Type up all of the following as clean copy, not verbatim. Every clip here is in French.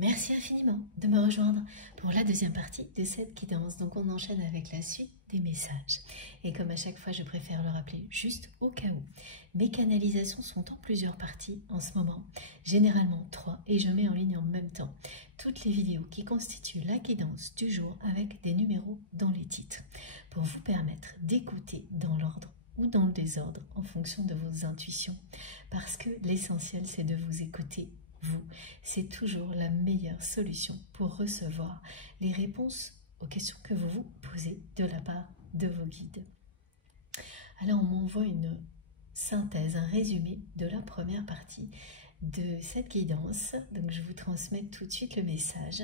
Merci infiniment de me rejoindre pour la deuxième partie de cette guidance. Donc on enchaîne avec la suite des messages. Et comme à chaque fois, je préfère le rappeler juste au cas où. Mes canalisations sont en plusieurs parties en ce moment, généralement 3, et je mets en ligne en même temps toutes les vidéos qui constituent la guidance du jour avec des numéros dans les titres pour vous permettre d'écouter dans l'ordre ou dans le désordre en fonction de vos intuitions, parce que l'essentiel c'est de vous écouter vous. C'est toujours la meilleure solution pour recevoir les réponses aux questions que vous vous posez de la part de vos guides. Alors on m'envoie une synthèse, un résumé de la première partie de cette guidance. Donc je vous transmets tout de suite le message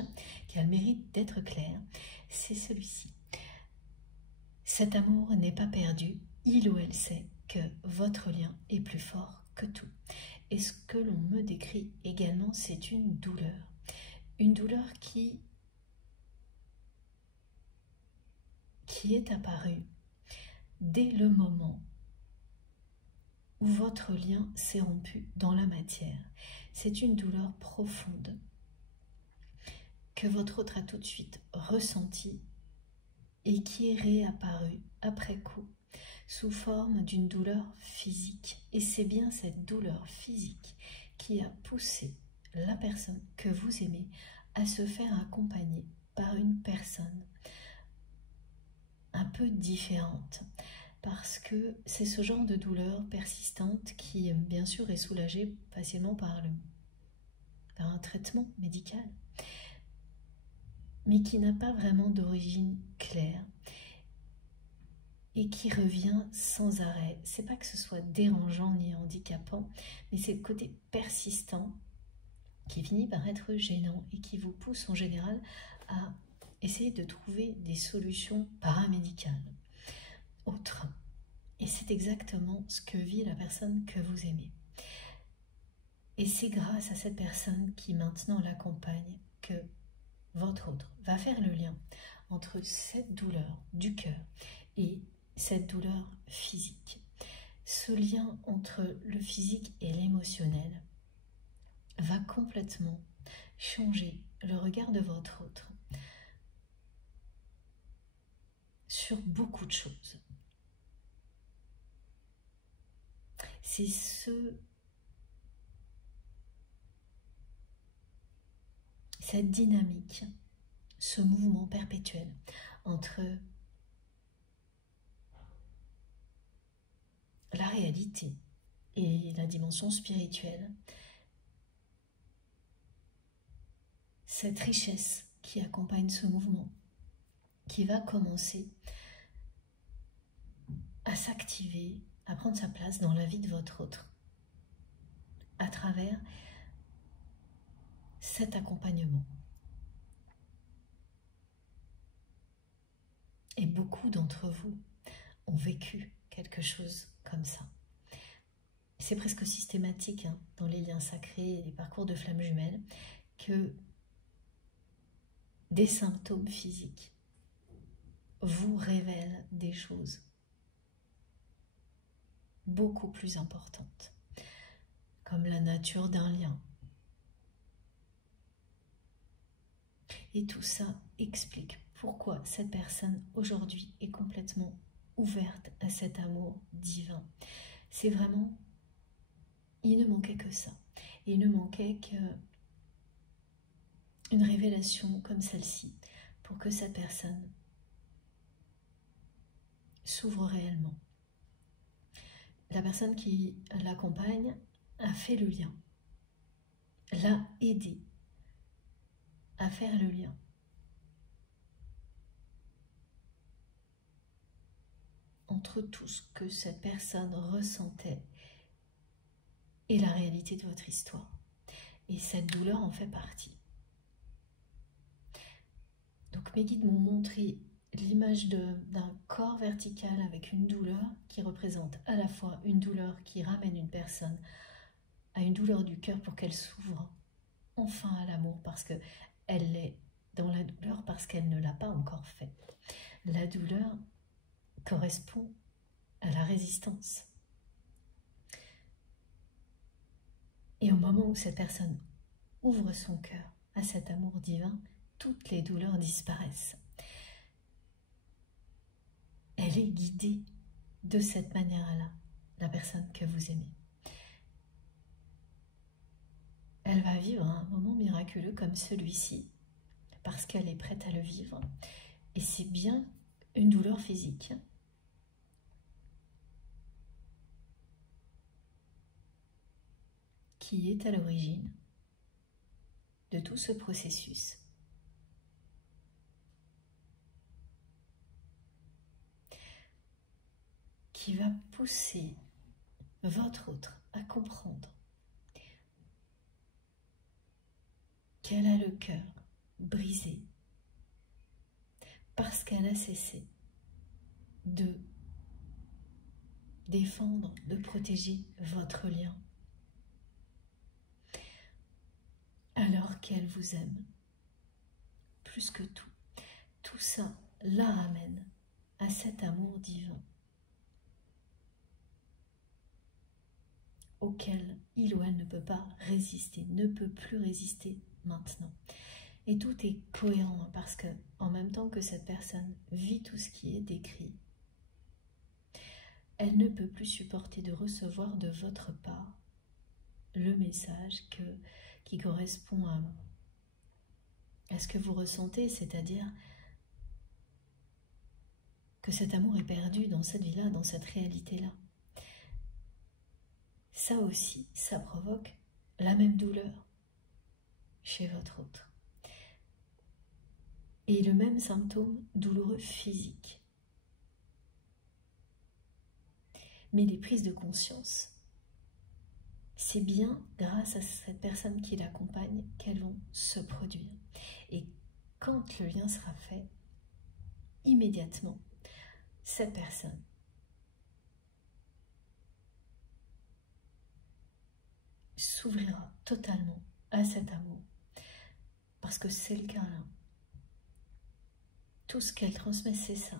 qui a le mérite d'être clair. C'est celui-ci. Cet amour n'est pas perdu, il ou elle sait que votre lien est plus fort que tout. Et ce que l'on me décrit également, c'est une douleur qui est apparue dès le moment où votre lien s'est rompu dans la matière. C'est une douleur profonde que votre autre a tout de suite ressentie et qui est réapparue après coup sous forme d'une douleur physique. Et c'est bien cette douleur physique qui a poussé la personne que vous aimez à se faire accompagner par une personne un peu différente. Parce que c'est ce genre de douleur persistante qui, bien sûr, est soulagée facilement par un traitement médical, mais qui n'a pas vraiment d'origine claire et qui revient sans arrêt. C'est pas que ce soit dérangeant ni handicapant, mais c'est le côté persistant qui finit par être gênant et qui vous pousse en général à essayer de trouver des solutions paramédicales autres. Et c'est exactement ce que vit la personne que vous aimez. Et c'est grâce à cette personne qui maintenant l'accompagne que votre autre va faire le lien entre cette douleur du cœur et cette douleur physique. Ce lien entre le physique et l'émotionnel va complètement changer le regard de votre autre sur beaucoup de choses. C'est cette dynamique, ce mouvement perpétuel entre la réalité et la dimension spirituelle, cette richesse qui accompagne ce mouvement, qui va commencer à s'activer, à prendre sa place dans la vie de votre autre, à travers cet accompagnement. Et beaucoup d'entre vous ont vécu quelque chose comme ça. C'est presque systématique dans les liens sacrés et les parcours de flammes jumelles que des symptômes physiques vous révèlent des choses beaucoup plus importantes, comme la nature d'un lien. Et tout ça explique pourquoi cette personne aujourd'hui est complètement ouverte à cet amour divin. C'est vraiment, il ne manquait que ça. Il ne manquait qu'une révélation comme celle-ci pour que cette personne s'ouvre réellement. La personne qui l'accompagne a fait le lien, l'a aidé à faire le lien. Entre tout ce que cette personne ressentait et la réalité de votre histoire. Et cette douleur en fait partie. Donc mes guides m'ont montré l'image d'un corps vertical avec une douleur qui représente à la fois une douleur qui ramène une personne à une douleur du cœur pour qu'elle s'ouvre enfin à l'amour, parce qu'elle est dans la douleur parce qu'elle ne l'a pas encore fait. La douleur correspond à la résistance. Et au moment où cette personne ouvre son cœur à cet amour divin, toutes les douleurs disparaissent. Elle est guidée de cette manière-là, la personne que vous aimez. Elle va vivre un moment miraculeux comme celui-ci, parce qu'elle est prête à le vivre. Et c'est bien une douleur physique. Qui est à l'origine de tout ce processus. Qui va pousser votre autre à comprendre qu'elle a le cœur brisé parce qu'elle a cessé de défendre, de protéger votre lien, alors qu'elle vous aime plus que tout. Tout ça la ramène à cet amour divin auquel il ou elle ne peut pas résister, ne peut plus résister maintenant. Et tout est cohérent parce que, en même temps que cette personne vit tout ce qui est décrit, elle ne peut plus supporter de recevoir de votre part le message qui correspond à ce que vous ressentez, c'est-à-dire que cet amour est perdu dans cette vie-là, dans cette réalité-là. Ça aussi, ça provoque la même douleur chez votre autre. Et le même symptôme douloureux physique. Mais les prises de conscience, c'est bien grâce à cette personne qui l'accompagne qu'elles vont se produire. Et quand le lien sera fait, immédiatement, cette personne s'ouvrira totalement à cet amour. Parce que c'est le cas là. Tout ce qu'elle transmet, c'est ça.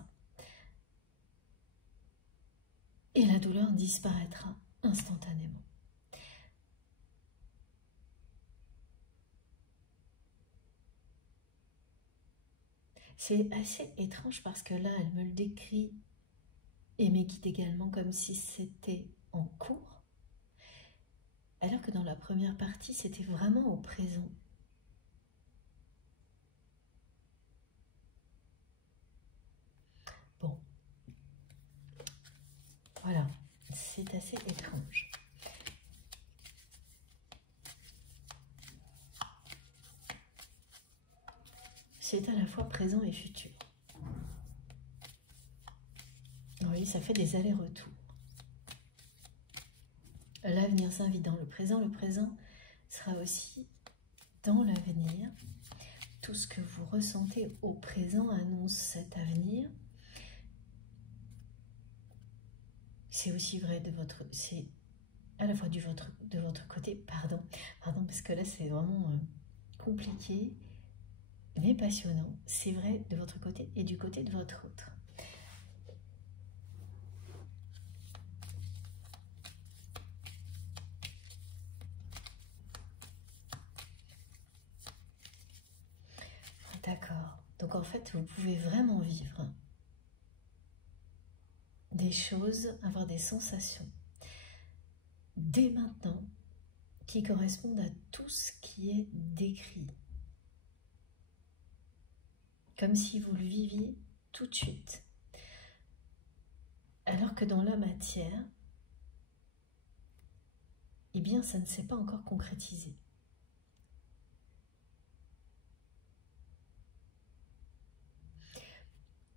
Et la douleur disparaîtra instantanément. C'est assez étrange parce que là, elle me le décrit et mes guides également comme si c'était en cours, alors que dans la première partie, c'était vraiment au présent. Bon, voilà, c'est assez étrange. C'est à la fois présent et futur. Oui, ça fait des allers-retours. L'avenir s'invite dans le présent sera aussi dans l'avenir. Tout ce que vous ressentez au présent annonce cet avenir. C'est aussi vrai de votre... C'est à la fois de votre côté, pardon, parce que là c'est vraiment compliqué, mais passionnant. C'est vrai de votre côté et du côté de votre autre. D'accord. Donc en fait, vous pouvez vraiment vivre des choses, avoir des sensations dès maintenant qui correspondent à tout ce qui est décrit. Comme si vous le viviez tout de suite. Alors que dans la matière, eh bien, ça ne s'est pas encore concrétisé.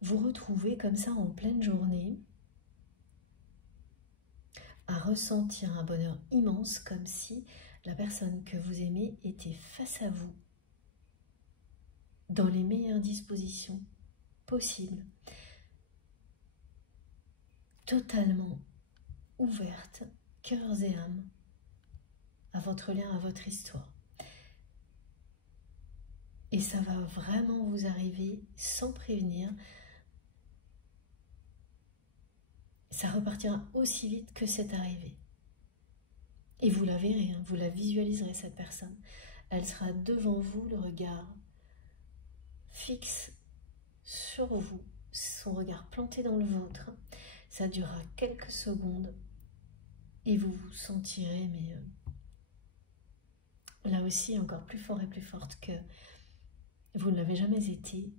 Vous retrouvez comme ça en pleine journée à ressentir un bonheur immense comme si la personne que vous aimez était face à vous dans les meilleures dispositions possibles, totalement ouverte, cœurs et âmes, à votre lien, à votre histoire. Et ça va vraiment vous arriver sans prévenir. Ça repartira aussi vite que c'est arrivé. Et vous la verrez, hein, vous la visualiserez cette personne. Elle sera devant vous, le regard fixe sur vous, son regard planté dans le vôtre. Ça durera quelques secondes et vous vous sentirez, mais là aussi encore plus fort et plus forte que vous ne l'avez jamais été,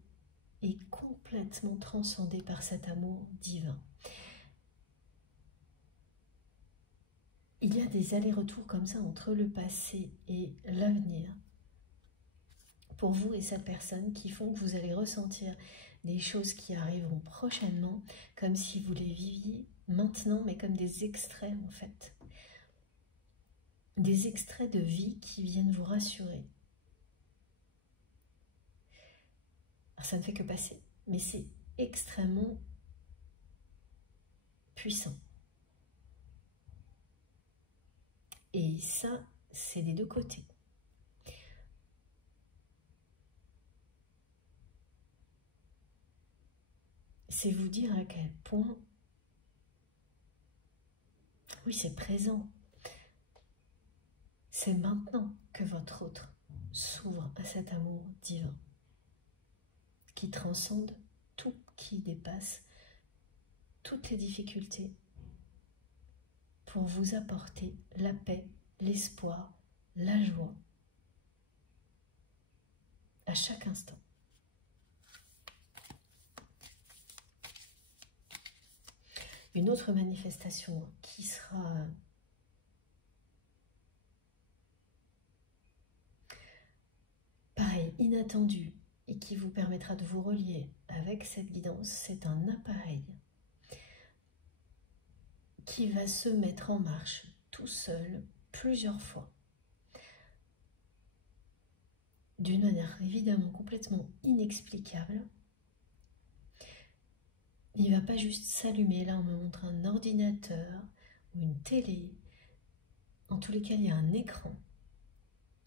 et complètement transcendé par cet amour divin. Il y a des allers-retours comme ça entre le passé et l'avenir pour vous et cette personne qui font que vous allez ressentir des choses qui arriveront prochainement comme si vous les viviez maintenant, mais comme des extraits en fait. Des extraits de vie qui viennent vous rassurer. Alors, ça ne fait que passer, mais c'est extrêmement puissant. Et ça, c'est des deux côtés. C'est vous dire à quel point, oui, c'est présent. C'est maintenant que votre autre s'ouvre à cet amour divin qui transcende tout, qui dépasse toutes les difficultés pour vous apporter la paix, l'espoir, la joie à chaque instant. Une autre manifestation qui sera pareil, inattendue et qui vous permettra de vous relier avec cette guidance, c'est un appareil qui va se mettre en marche tout seul plusieurs fois. D'une manière évidemment complètement inexplicable. Il ne va pas juste s'allumer, là on me montre un ordinateur ou une télé. En tous les cas, il y a un écran.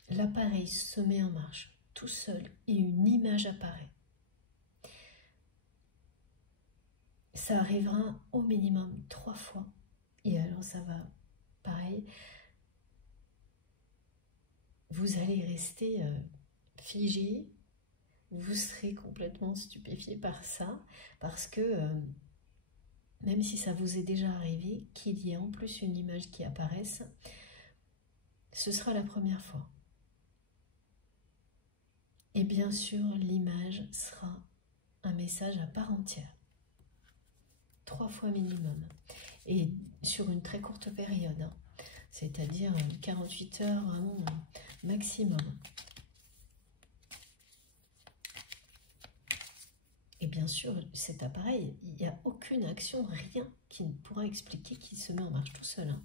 L'appareil se met en marche tout seul et une image apparaît. Ça arrivera au minimum 3 fois. Et alors ça va, pareil, vous allez rester figé, vous serez complètement stupéfié par ça, parce que même si ça vous est déjà arrivé, qu'il y ait en plus une image qui apparaisse, ce sera la première fois. Et bien sûr, l'image sera un message à part entière. 3 fois minimum. Et sur une très courte période, hein, c'est-à-dire 48 heures vraiment maximum. Et bien sûr, cet appareil, il n'y a aucune action, rien qui ne pourra expliquer qu'il se met en marche tout seul. Hein.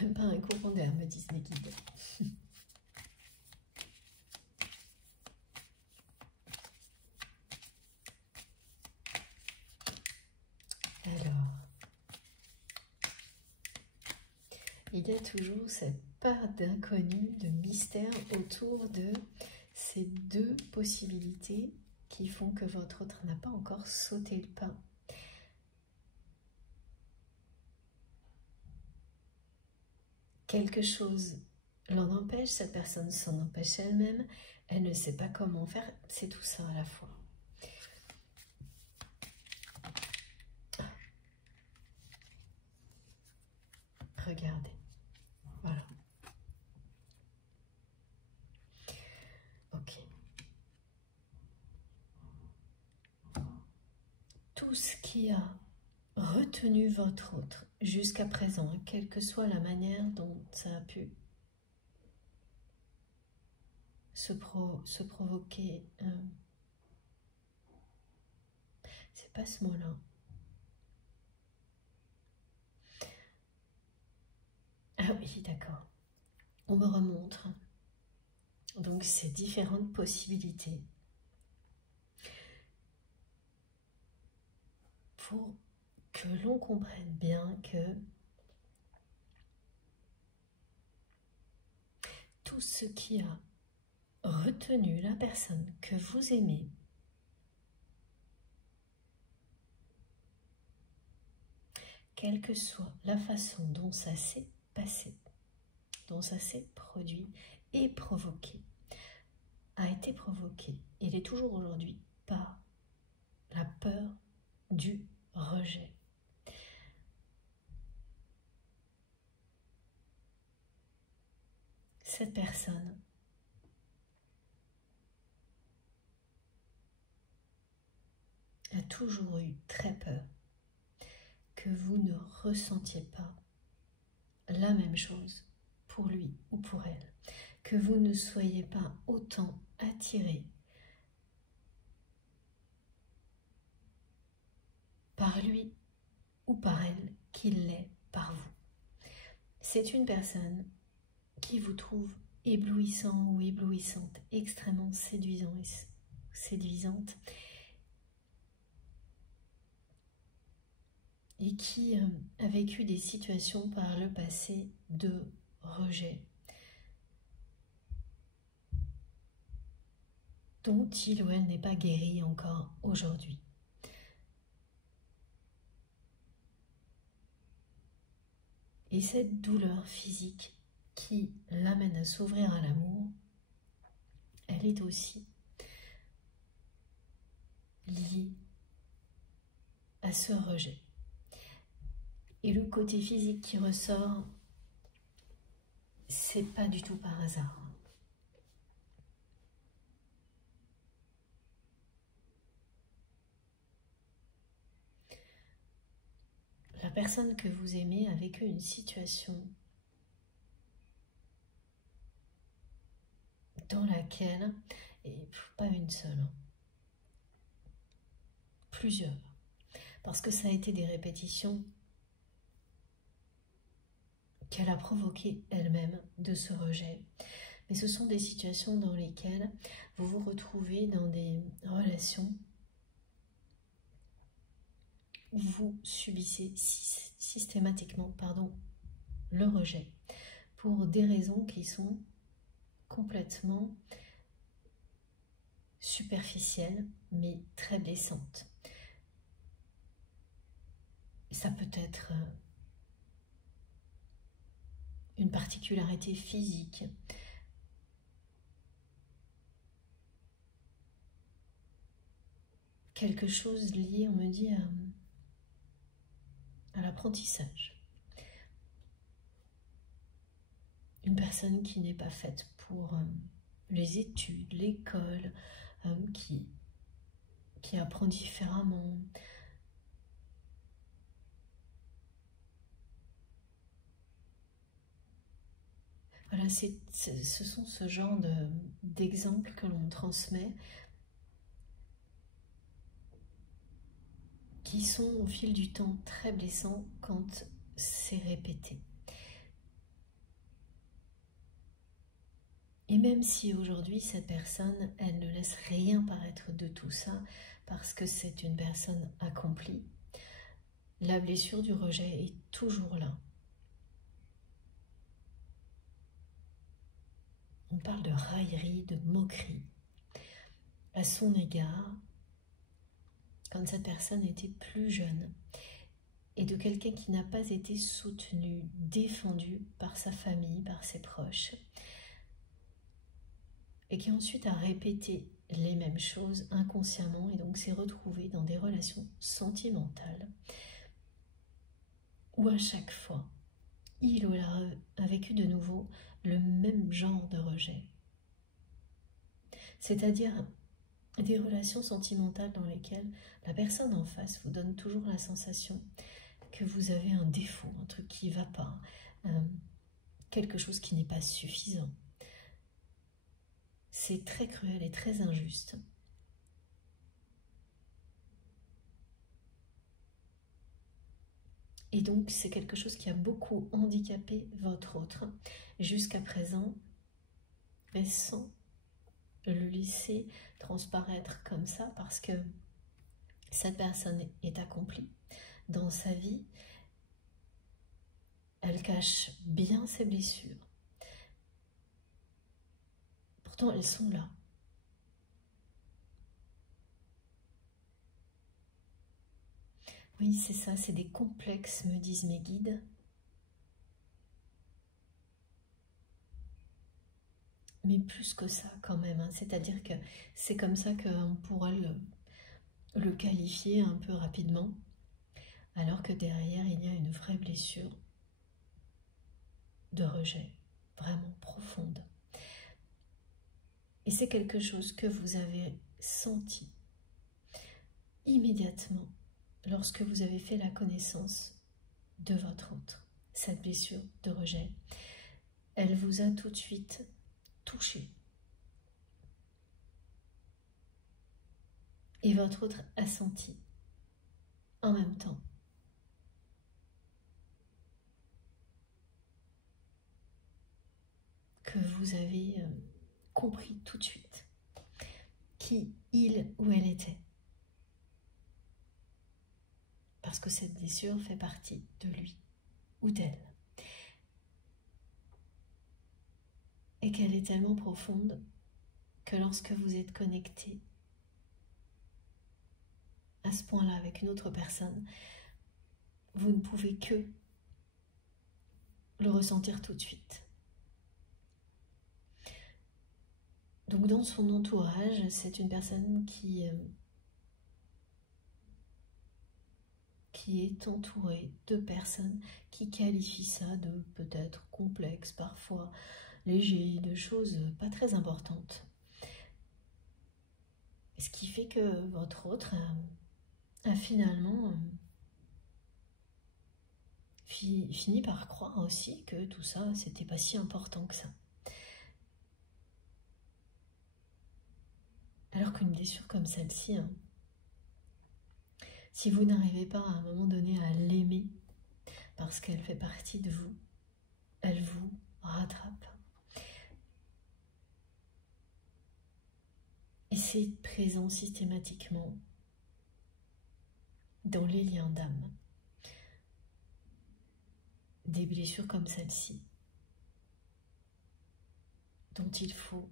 Même pas un courant d'air, me disent les guides. Alors, il y a toujours cette part d'inconnu, de mystère autour de ces deux possibilités qui font que votre autre n'a pas encore sauté le pas. Quelque chose l'en empêche, cette personne s'en empêche elle-même, elle ne sait pas comment faire, c'est tout ça à la fois. Regardez, voilà. Ok. Tout ce qui a retenu votre autre jusqu'à présent, quelle que soit la manière dont ça a pu se provoquer, c'est pas ce mot-là. Ah oui, d'accord. On me remontre donc ces différentes possibilités pour que l'on comprenne bien que tout ce qui a retenu la personne que vous aimez quelle que soit la façon dont ça s'est passé, dont ça s'est produit, est provoqué, a été provoqué, et l'est toujours aujourd'hui, par la peur du rejet. Cette personne a toujours eu très peur que vous ne ressentiez pas la même chose pour lui ou pour elle, que vous ne soyez pas autant attiré par lui ou par elle qu'il l'est par vous. C'est une personne qui vous trouve éblouissant ou éblouissante, extrêmement séduisante, et qui a vécu des situations par le passé de rejet, dont il ou elle n'est pas guéri encore aujourd'hui. Et cette douleur physique qui l'amène à s'ouvrir à l'amour, elle est aussi liée à ce rejet. Et le côté physique qui ressort, c'est pas du tout par hasard. La personne que vous aimez a vécu une situation dans laquelle, et pas une seule, plusieurs, parce que ça a été des répétitions qu'elle a provoqué elle-même de ce rejet. Mais ce sont des situations dans lesquelles vous vous retrouvez dans des relations où vous subissez systématiquement le rejet pour des raisons qui sont complètement superficielles mais très blessantes. Ça peut être une particularité physique, quelque chose lié, on me dit, à l'apprentissage. Une personne qui n'est pas faite pour les études, l'école, qui apprend différemment. Voilà, ce sont ce genre d'exemples que l'on transmet, qui sont au fil du temps très blessants quand c'est répété. Et même si aujourd'hui cette personne, elle ne laisse rien paraître de tout ça, parce que c'est une personne accomplie, la blessure du rejet est toujours là. On parle de raillerie, de moquerie à son égard quand cette personne était plus jeune, et de quelqu'un qui n'a pas été soutenu, défendu par sa famille, par ses proches, et qui ensuite a répété les mêmes choses inconsciemment, et donc s'est retrouvé dans des relations sentimentales où à chaque fois, il ou elle a vécu de nouveau le même genre de rejet. C'est-à-dire des relations sentimentales dans lesquelles la personne en face vous donne toujours la sensation que vous avez un défaut, un truc qui ne va pas, quelque chose qui n'est pas suffisant. C'est très cruel et très injuste. Et donc, c'est quelque chose qui a beaucoup handicapé votre autre jusqu'à présent, mais sans le laisser transparaître comme ça, parce que cette personne est accomplie dans sa vie. Elle cache bien ses blessures. Pourtant, elles sont là. Oui, c'est ça, c'est des complexes, me disent mes guides. mais plus que ça quand même, hein. C'est-à-dire que c'est comme ça qu'on pourra le qualifier un peu rapidement, alors que derrière il y a une vraie blessure de rejet, vraiment profonde. Et c'est quelque chose que vous avez senti immédiatement lorsque vous avez fait la connaissance de votre autre. Cette blessure de rejet, elle vous a tout de suite touché. Et votre autre a senti en même temps. Que vous avez compris tout de suite qui il ou elle était. Parce que cette blessure fait partie de lui ou d'elle. Et qu'elle est tellement profonde que lorsque vous êtes connecté à ce point-là avec une autre personne, vous ne pouvez que le ressentir tout de suite. Donc dans son entourage, c'est une personne qui est entourée de personnes qui qualifient ça de peut-être complexe, parfois léger, de choses pas très importantes. Ce qui fait que votre autre a finalement fini par croire aussi que tout ça, c'était pas si important que ça. Alors qu'une blessure comme celle-ci, hein, si vous n'arrivez pas à un moment donné à l'aimer, parce qu'elle fait partie de vous, elle vous rattrape. Et c'est présent systématiquement dans les liens d'âme. Des blessures comme celle-ci, dont il faut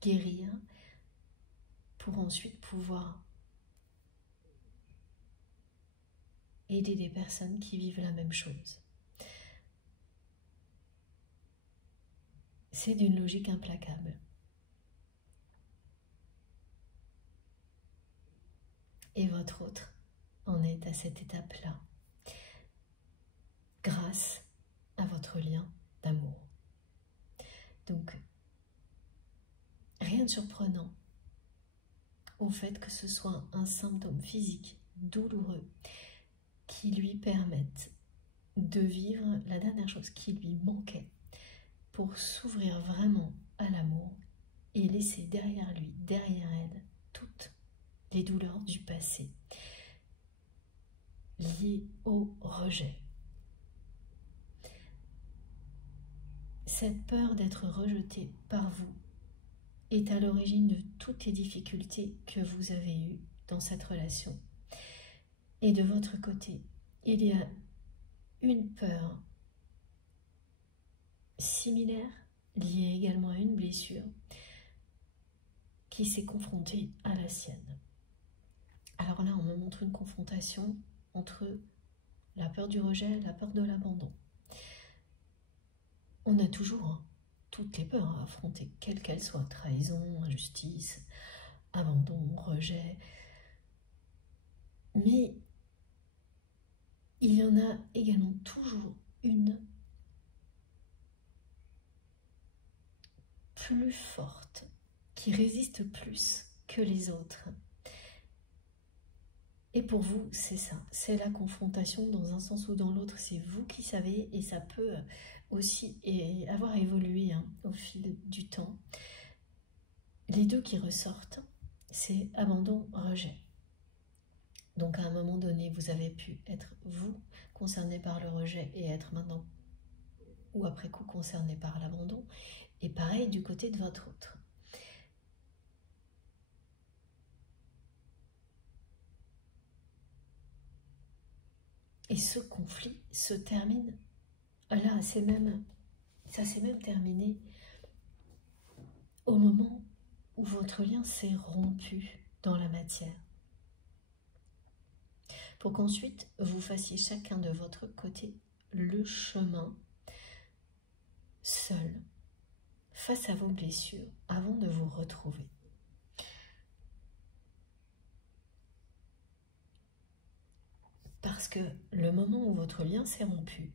guérir pour ensuite pouvoir aider des personnes qui vivent la même chose. C'est d'une logique implacable. Et votre autre en est à cette étape-là, grâce à votre lien d'amour. Donc, rien de surprenant au fait que ce soit un symptôme physique douloureux qui lui permette de vivre la dernière chose qui lui manquait pour s'ouvrir vraiment à l'amour et laisser derrière lui, derrière elle, toutes les douleurs du passé liées au rejet. Cette peur d'être rejeté par vous est à l'origine de toutes les difficultés que vous avez eues dans cette relation. Et de votre côté, il y a une peur similaire, liée également à une blessure, qui s'est confrontée à la sienne. Alors là, on me montre une confrontation entre la peur du rejet et la peur de l'abandon. On a toujours toutes les peurs à affronter, quelles qu'elles soient, trahison, injustice, abandon, rejet. Mais il y en a également toujours une plus forte, qui résiste plus que les autres. Et pour vous, c'est ça, c'est la confrontation dans un sens ou dans l'autre, c'est vous qui savez, et ça peut aussi avoir évolué au fil du temps. Les deux qui ressortent, c'est abandon, rejet. Donc à un moment donné, vous avez pu être vous concerné par le rejet et être maintenant ou après coup concerné par l'abandon. Et pareil du côté de votre autre. Et ce conflit se termine, là, ça s'est même terminé au moment où votre lien s'est rompu dans la matière. Pour qu'ensuite, vous fassiez chacun de votre côté le chemin seul face à vos blessures avant de vous retrouver. Parce que le moment où votre lien s'est rompu,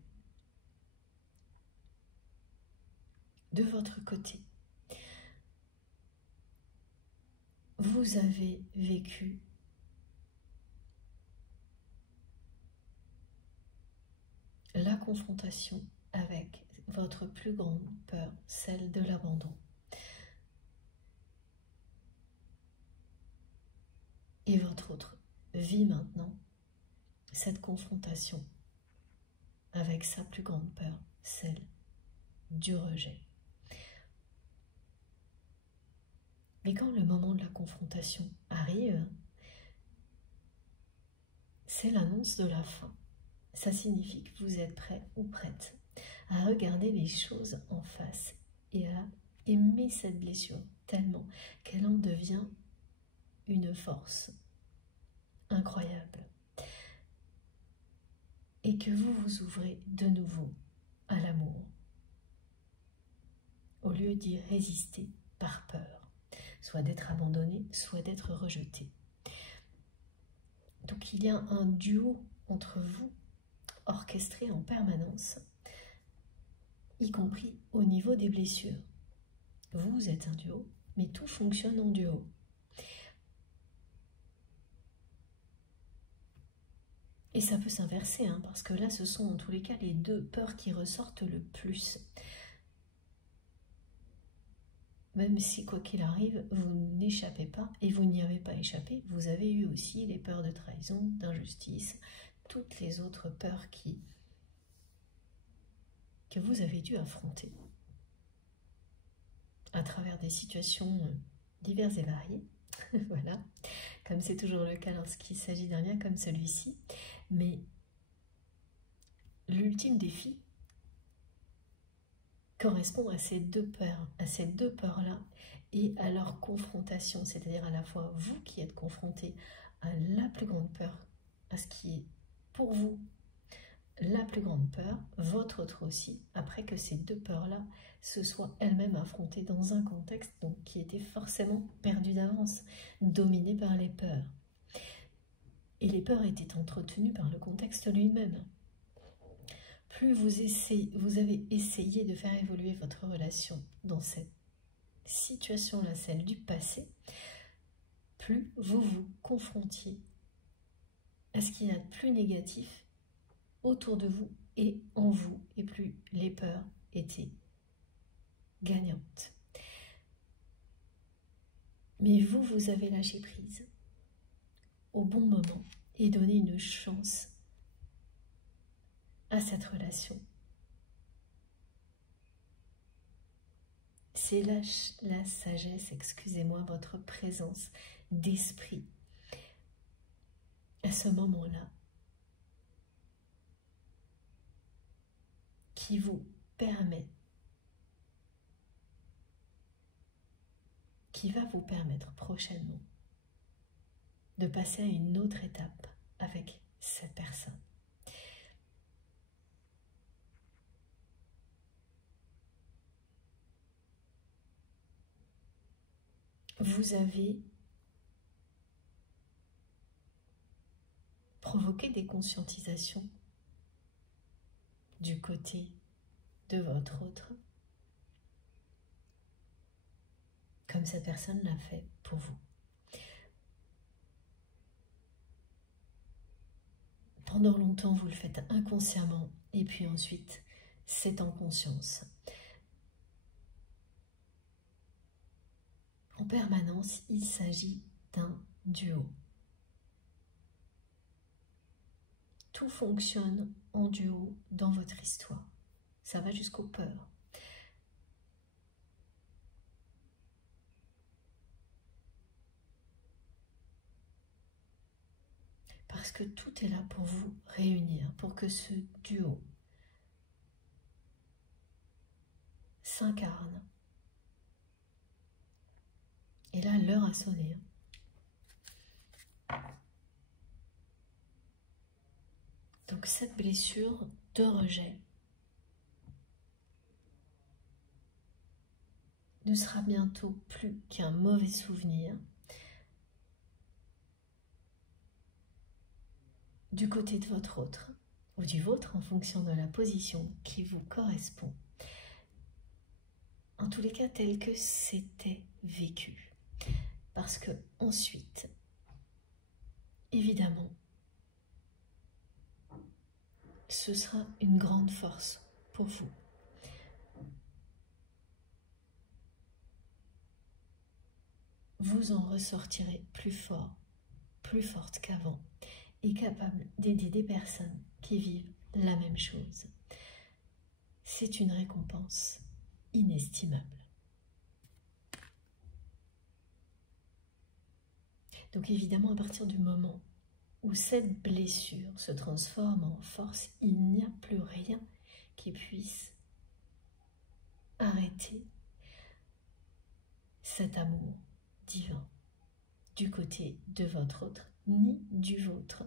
de votre côté, vous avez vécu la confrontation avec votre plus grande peur, celle de l'abandon. Et votre autre vit maintenant cette confrontation avec sa plus grande peur, celle du rejet. Mais quand le moment de la confrontation arrive, c'est l'annonce de la fin. Ça signifie que vous êtes prêt ou prête à regarder les choses en face et à aimer cette blessure tellement qu'elle en devient une force incroyable. Et que vous vous ouvrez de nouveau à l'amour, au lieu d'y résister par peur, soit d'être abandonné, soit d'être rejeté. Donc il y a un duo entre vous, orchestré en permanence, y compris au niveau des blessures. Vous êtes un duo, mais tout fonctionne en duo. Et ça peut s'inverser, hein, parce que là, ce sont en tous les cas les deux peurs qui ressortent le plus. Même si, quoi qu'il arrive, vous n'échappez pas, et vous n'y avez pas échappé, vous avez eu aussi les peurs de trahison, d'injustice, toutes les autres peurs que vous avez dû affronter à travers des situations diverses et variées, voilà, comme c'est toujours le cas lorsqu'il s'agit d'un lien comme celui-ci. Mais l'ultime défi correspond à ces deux peurs-là et à leur confrontation, c'est-à-dire à la fois vous qui êtes confronté à la plus grande peur, à ce qui est pour vous la plus grande peur, votre autre aussi, après que ces deux peurs-là se soient elles-mêmes affrontées dans un contexte donc, qui était forcément perdu d'avance, dominé par les peurs. Et les peurs étaient entretenues par le contexte lui-même. Plus vous avez essayé de faire évoluer votre relation dans cette situation-là, celle du passé, plus vous vous confrontiez à ce qu'il y a de plus négatif autour de vous et en vous, et plus les peurs étaient gagnantes. Mais vous avez lâché prise au bon moment et donné une chance à cette relation. C'est la sagesse, excusez-moi, votre présence d'esprit à ce moment-là qui vous permet, qui va vous permettre prochainement de passer à une autre étape avec cette personne. Vous avez provoqué des conscientisations du côté de votre autre, comme cette personne l'a fait pour vous. Pendant longtemps, vous le faites inconsciemment, et puis ensuite, c'est en conscience. En permanence, il s'agit d'un duo. Tout fonctionne en duo dans votre histoire. Ça va jusqu'aux peurs. Parce que tout est là pour vous réunir, pour que ce duo s'incarne. Et là, l'heure a sonné. Donc cette blessure de rejet ne sera bientôt plus qu'un mauvais souvenir du côté de votre autre, ou du vôtre en fonction de la position qui vous correspond. En tous les cas, tel que c'était vécu. Parce que ensuite, évidemment, ce sera une grande force pour vous. Vous en ressortirez plus fort, plus forte qu'avant, et capable d'aider des personnes qui vivent la même chose. C'est une récompense inestimable. Donc évidemment, à partir du moment où cette blessure se transforme en force, il n'y a plus rien qui puisse arrêter cet amour divin du côté de votre autre, ni du vôtre.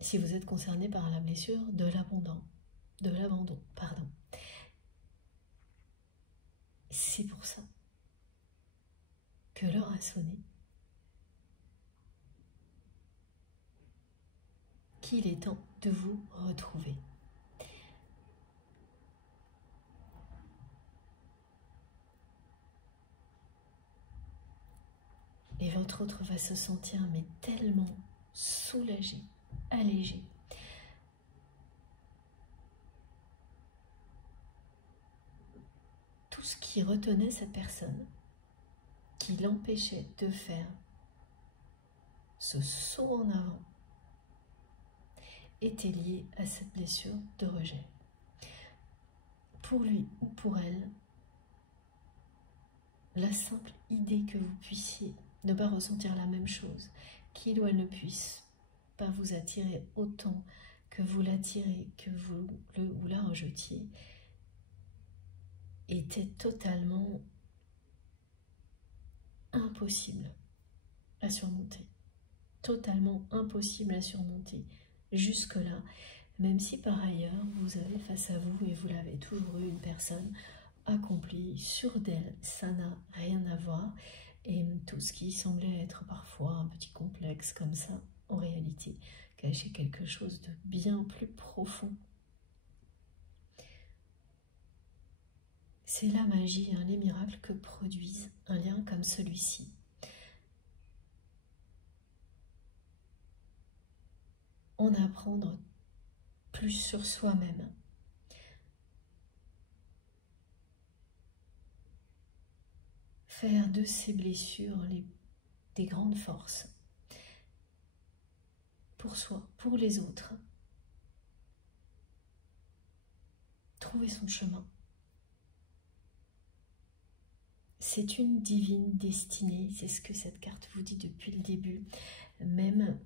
Si vous êtes concerné par la blessure de l'abandon, pardon. C'est pour ça que l'heure a sonné, qu'il est temps de vous retrouver. Et votre autre va se sentir mais tellement soulagé, allégé. Tout ce qui retenait cette personne, qui l'empêchait de faire ce saut en avant, était lié à cette blessure de rejet. Pour lui ou pour elle, la simple idée que vous puissiez ne pas ressentir la même chose, qu'il ou elle ne puisse pas vous attirer autant que vous l'attirez, que vous le ou la rejetiez, était totalement impossible à surmonter. Totalement impossible à surmonter jusque-là, même si par ailleurs vous avez face à vous, et vous l'avez toujours eu, une personne accomplie, sûre d'elle, ça n'a rien à voir, et tout ce qui semblait être parfois un petit complexe comme ça, en réalité, cachait quelque chose de bien plus profond. C'est la magie, les miracles que produisent un lien comme celui-ci. En apprendre plus sur soi-même. Faire de ces blessures des grandes forces. Pour soi, pour les autres. Trouver son chemin. C'est une divine destinée, c'est ce que cette carte vous dit depuis le début. Même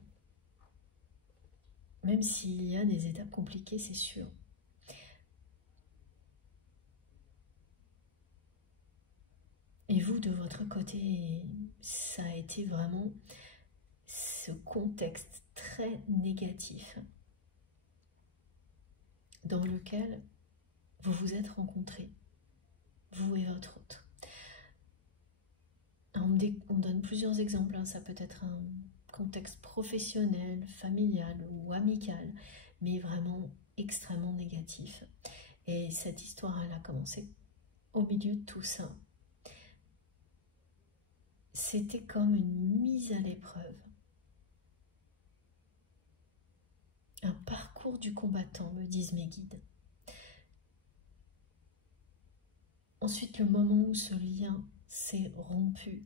s'il y a des étapes compliquées, c'est sûr. Et vous, de votre côté, ça a été vraiment ce contexte très négatif dans lequel vous vous êtes rencontrés, vous et votre autre. On donne plusieurs exemples, ça peut être un contexte professionnel, familial ou amical, mais vraiment extrêmement négatif. Et cette histoire, elle a commencé au milieu de tout ça. C'était comme une mise à l'épreuve. Un parcours du combattant, me disent mes guides. Ensuite, le moment où ce lien s'est rompu.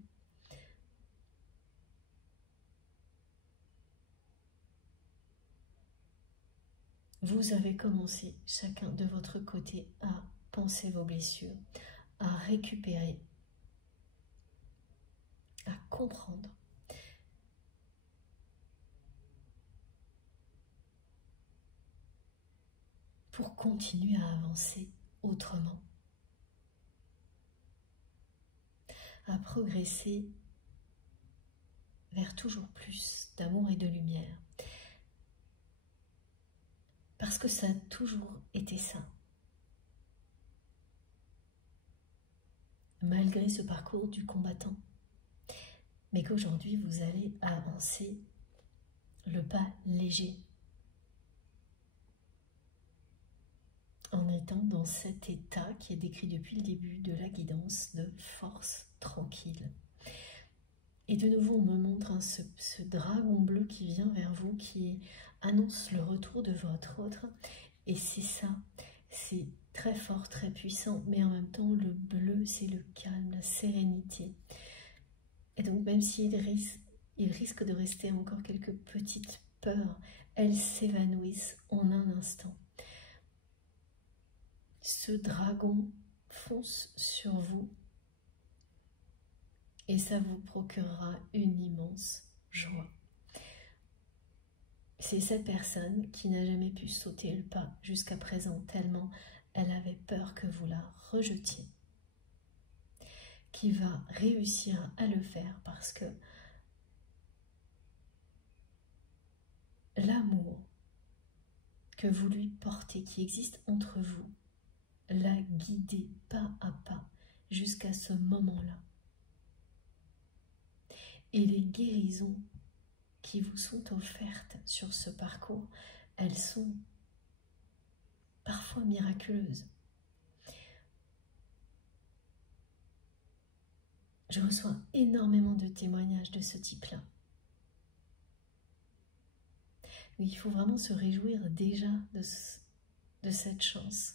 Vous avez commencé, chacun de votre côté, à penser vos blessures, à récupérer, à comprendre. Pour continuer à avancer autrement. À progresser vers toujours plus d'amour et de lumière. Parce que ça a toujours été ça. malgré ce parcours du combattant. Mais qu'aujourd'hui, vous allez avancer le pas léger, en étant dans cet état qui est décrit depuis le début de la guidance de force tranquille. Et de nouveau, on me montre ce dragon bleu qui vient vers vous, qui annonce le retour de votre autre. Et c'est ça, c'est très fort, très puissant, mais en même temps, le bleu, c'est le calme, la sérénité. Et donc, même s'il risque de rester encore quelques petites peurs, elles s'évanouissent en un instant. Ce dragon fonce sur vous et ça vous procurera une immense joie. C'est cette personne qui n'a jamais pu sauter le pas jusqu'à présent, tellement elle avait peur que vous la rejetiez, qui va réussir à le faire parce que l'amour que vous lui portez, qui existe entre vous, l'a guidé pas à pas jusqu'à ce moment-là. Et les guérisons qui vous sont offertes sur ce parcours, elles sont parfois miraculeuses. Je reçois énormément de témoignages de ce type-là. Il faut vraiment se réjouir déjà de cette chance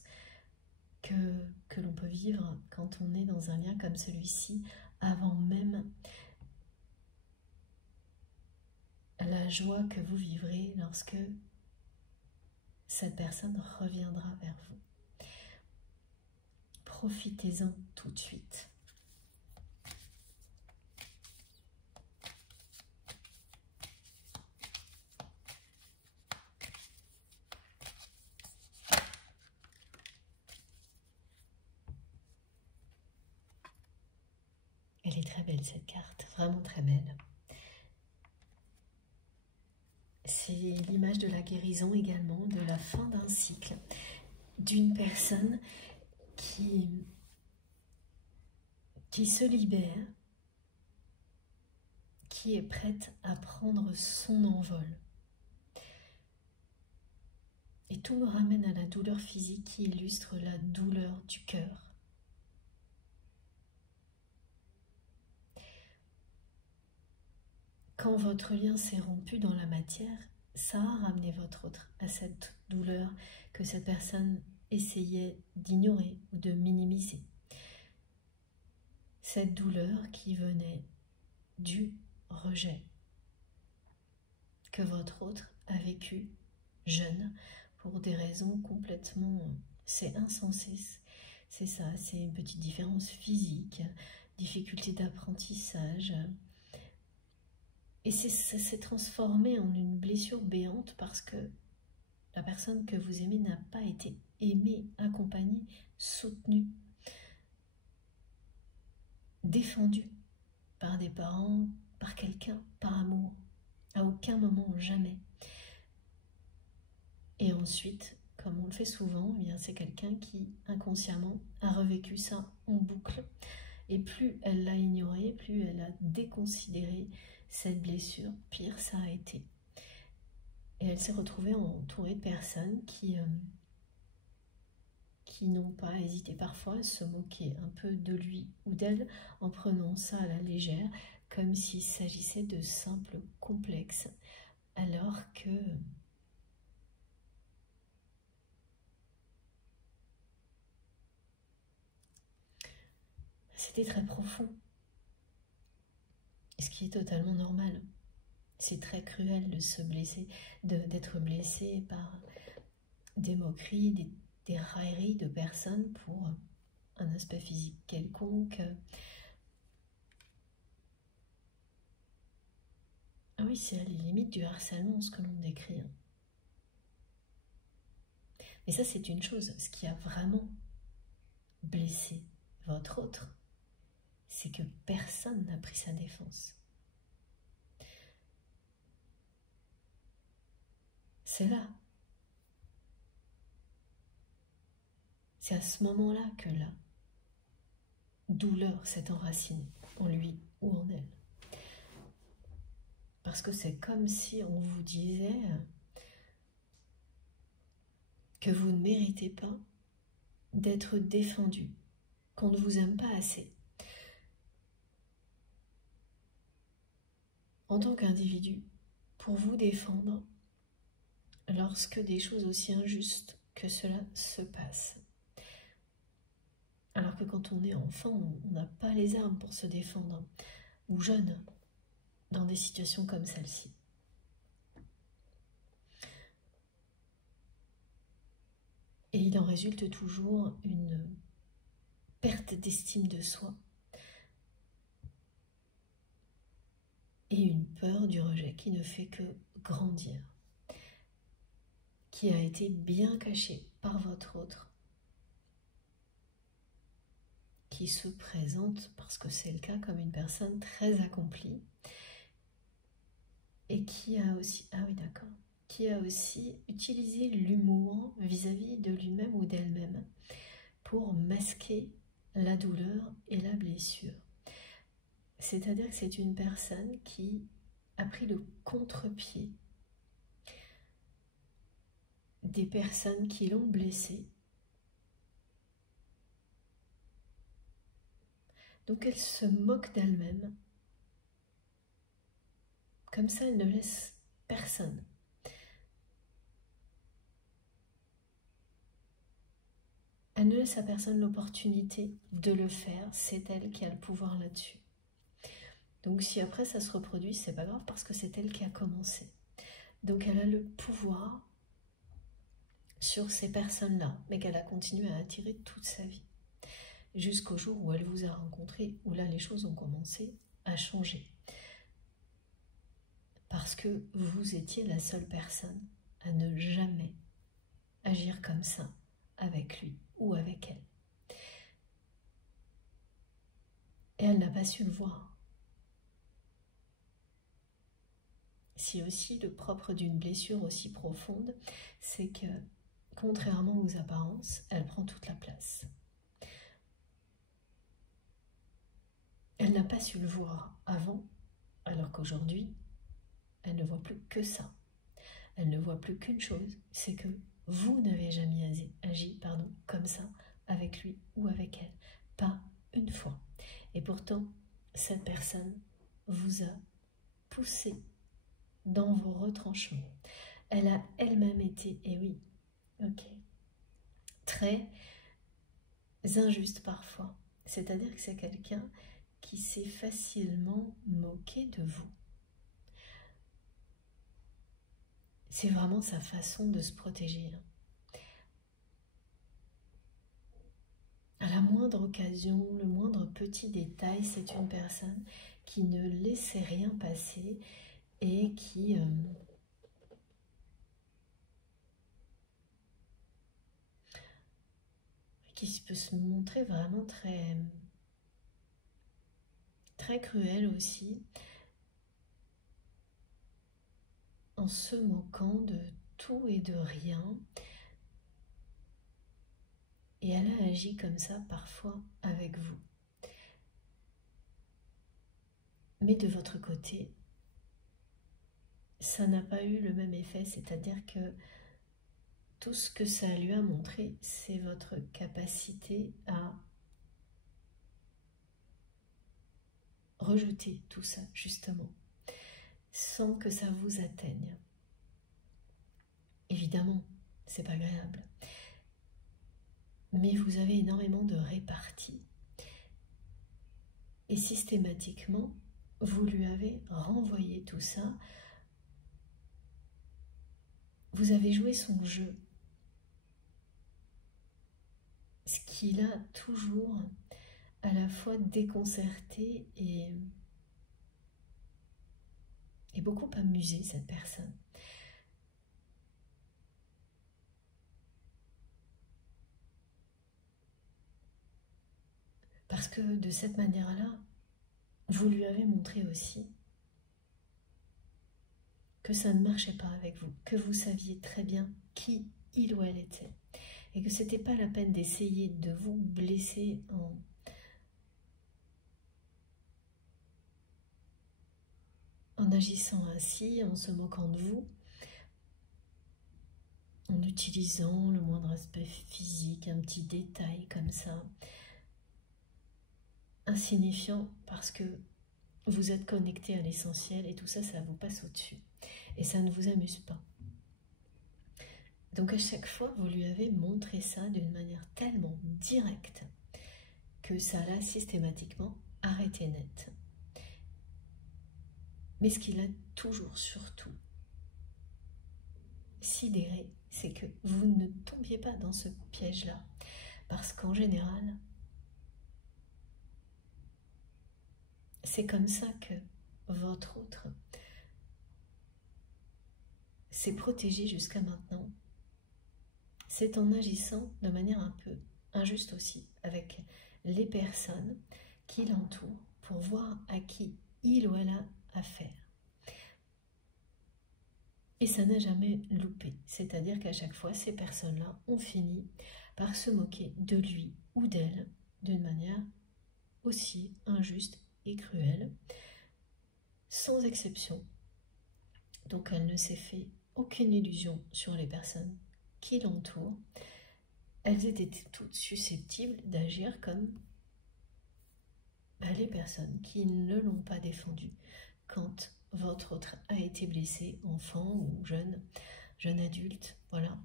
que l'on peut vivre quand on est dans un lien comme celui-ci, avant même la joie que vous vivrez lorsque cette personne reviendra vers vous. Profitez-en tout de suite. Elle est très belle cette carte, vraiment très belle. C'est l'image de la guérison également, de la fin d'un cycle, d'une personne qui se libère, qui est prête à prendre son envol. Et tout me ramène à la douleur physique qui illustre la douleur du cœur. Quand votre lien s'est rompu dans la matière, ça a ramené votre autre à cette douleur que cette personne essayait d'ignorer ou de minimiser. Cette douleur qui venait du rejet que votre autre a vécu jeune pour des raisons complètement... C'est insensé, c'est ça, c'est une petite différence physique, difficulté d'apprentissage... Et ça s'est transformé en une blessure béante parce que la personne que vous aimez n'a pas été aimée, accompagnée, soutenue, défendue par des parents, par quelqu'un, par amour. À aucun moment, jamais. Et ensuite, comme on le fait souvent, eh bien c'est quelqu'un qui inconsciemment a revécu ça en boucle. Et plus elle l'a ignoré, plus elle a déconsidéré cette blessure, pire ça a été. Et elle s'est retrouvée entourée de personnes qui n'ont pas hésité parfois à se moquer un peu de lui ou d'elle en prenant ça à la légère, comme s'il s'agissait de simples complexes, alors que c'était très profond. Ce qui est totalement normal. C'est très cruel de se blesser, d'être blessé par des moqueries, des railleries de personnes pour un aspect physique quelconque. Ah oui, c'est à la limite du harcèlement ce que l'on décrit. Mais ça, c'est une chose. Ce qui a vraiment blessé votre autre, c'est que personne n'a pris sa défense. C'est là. C'est à ce moment-là que là, douleur s'est enracinée en lui ou en elle. Parce que c'est comme si on vous disait que vous ne méritez pas d'être défendu, qu'on ne vous aime pas assez. En tant qu'individu, pour vous défendre lorsque des choses aussi injustes que cela se passent. Alors que quand on est enfant, on n'a pas les armes pour se défendre, ou jeune, dans des situations comme celle-ci. Et il en résulte toujours une perte d'estime de soi et une peur du rejet qui ne fait que grandir, qui a été bien cachée par votre autre, qui se présente, parce que c'est le cas, comme une personne très accomplie et qui a aussi, ah oui d'accord, qui a aussi utilisé l'humour vis-à-vis de lui-même ou d'elle-même pour masquer la douleur et la blessure. C'est-à-dire que c'est une personne qui a pris le contre-pied des personnes qui l'ont blessée. Donc elle se moque d'elle-même. Comme ça, elle ne laisse personne. Elle ne laisse à personne l'opportunité de le faire. C'est elle qui a le pouvoir là-dessus. Donc si après ça se reproduit, c'est pas grave parce que c'est elle qui a commencé. Donc elle a le pouvoir sur ces personnes-là, mais qu'elle a continué à attirer toute sa vie. Jusqu'au jour où elle vous a rencontré, où là les choses ont commencé à changer. Parce que vous étiez la seule personne à ne jamais agir comme ça avec lui ou avec elle. Et elle n'a pas su le voir. Si aussi le propre d'une blessure aussi profonde, c'est que, contrairement aux apparences, elle prend toute la place. Elle n'a pas su le voir avant, alors qu'aujourd'hui, elle ne voit plus que ça. Elle ne voit plus qu'une chose, c'est que vous n'avez jamais agi comme ça avec lui ou avec elle. Pas une fois. Et pourtant, cette personne vous a poussé dans vos retranchements. Elle a elle-même été, et oui, ok, très injuste parfois. C'est-à-dire que c'est quelqu'un qui s'est facilement moqué de vous. C'est vraiment sa façon de se protéger. À la moindre occasion, le moindre petit détail, c'est une personne qui ne laissait rien passer et qui peut se montrer vraiment très, très cruel aussi, en se moquant de tout et de rien. Et elle a agi comme ça parfois avec vous. Mais de votre côté, ça n'a pas eu le même effet, c'est-à-dire que tout ce que ça lui a montré, c'est votre capacité à rejeter tout ça, justement, sans que ça vous atteigne. Évidemment, c'est pas agréable. Mais vous avez énormément de réparties. Et systématiquement, vous lui avez renvoyé tout ça. Vous avez joué son jeu. Ce qui l'a toujours à la fois déconcerté et beaucoup amusé, cette personne. Parce que de cette manière-là, vous lui avez montré aussi que ça ne marchait pas avec vous, que vous saviez très bien qui il ou elle était, et que c'était pas la peine d'essayer de vous blesser en agissant ainsi, en se moquant de vous, en utilisant le moindre aspect physique, un petit détail comme ça, insignifiant parce que vous êtes connecté à l'essentiel et tout ça, ça vous passe au-dessus. Et ça ne vous amuse pas. Donc à chaque fois, vous lui avez montré ça d'une manière tellement directe que ça l'a systématiquement arrêté net. Mais ce qu'il a toujours surtout sidéré, c'est que vous ne tombiez pas dans ce piège-là. Parce qu'en général, c'est comme ça que votre autre s'est protégé jusqu'à maintenant. C'est en agissant de manière un peu injuste aussi avec les personnes qui l'entourent pour voir à qui il ou elle a affaire. Et ça n'a jamais loupé, c'est-à-dire qu'à chaque fois, ces personnes-là ont fini par se moquer de lui ou d'elle d'une manière aussi injuste et cruelle, sans exception. Donc elle ne s'est fait aucune illusion sur les personnes qui l'entourent. Elles étaient toutes susceptibles d'agir comme les personnes qui ne l'ont pas défendu quand votre autre a été blessé, enfant ou jeune adulte, voilà.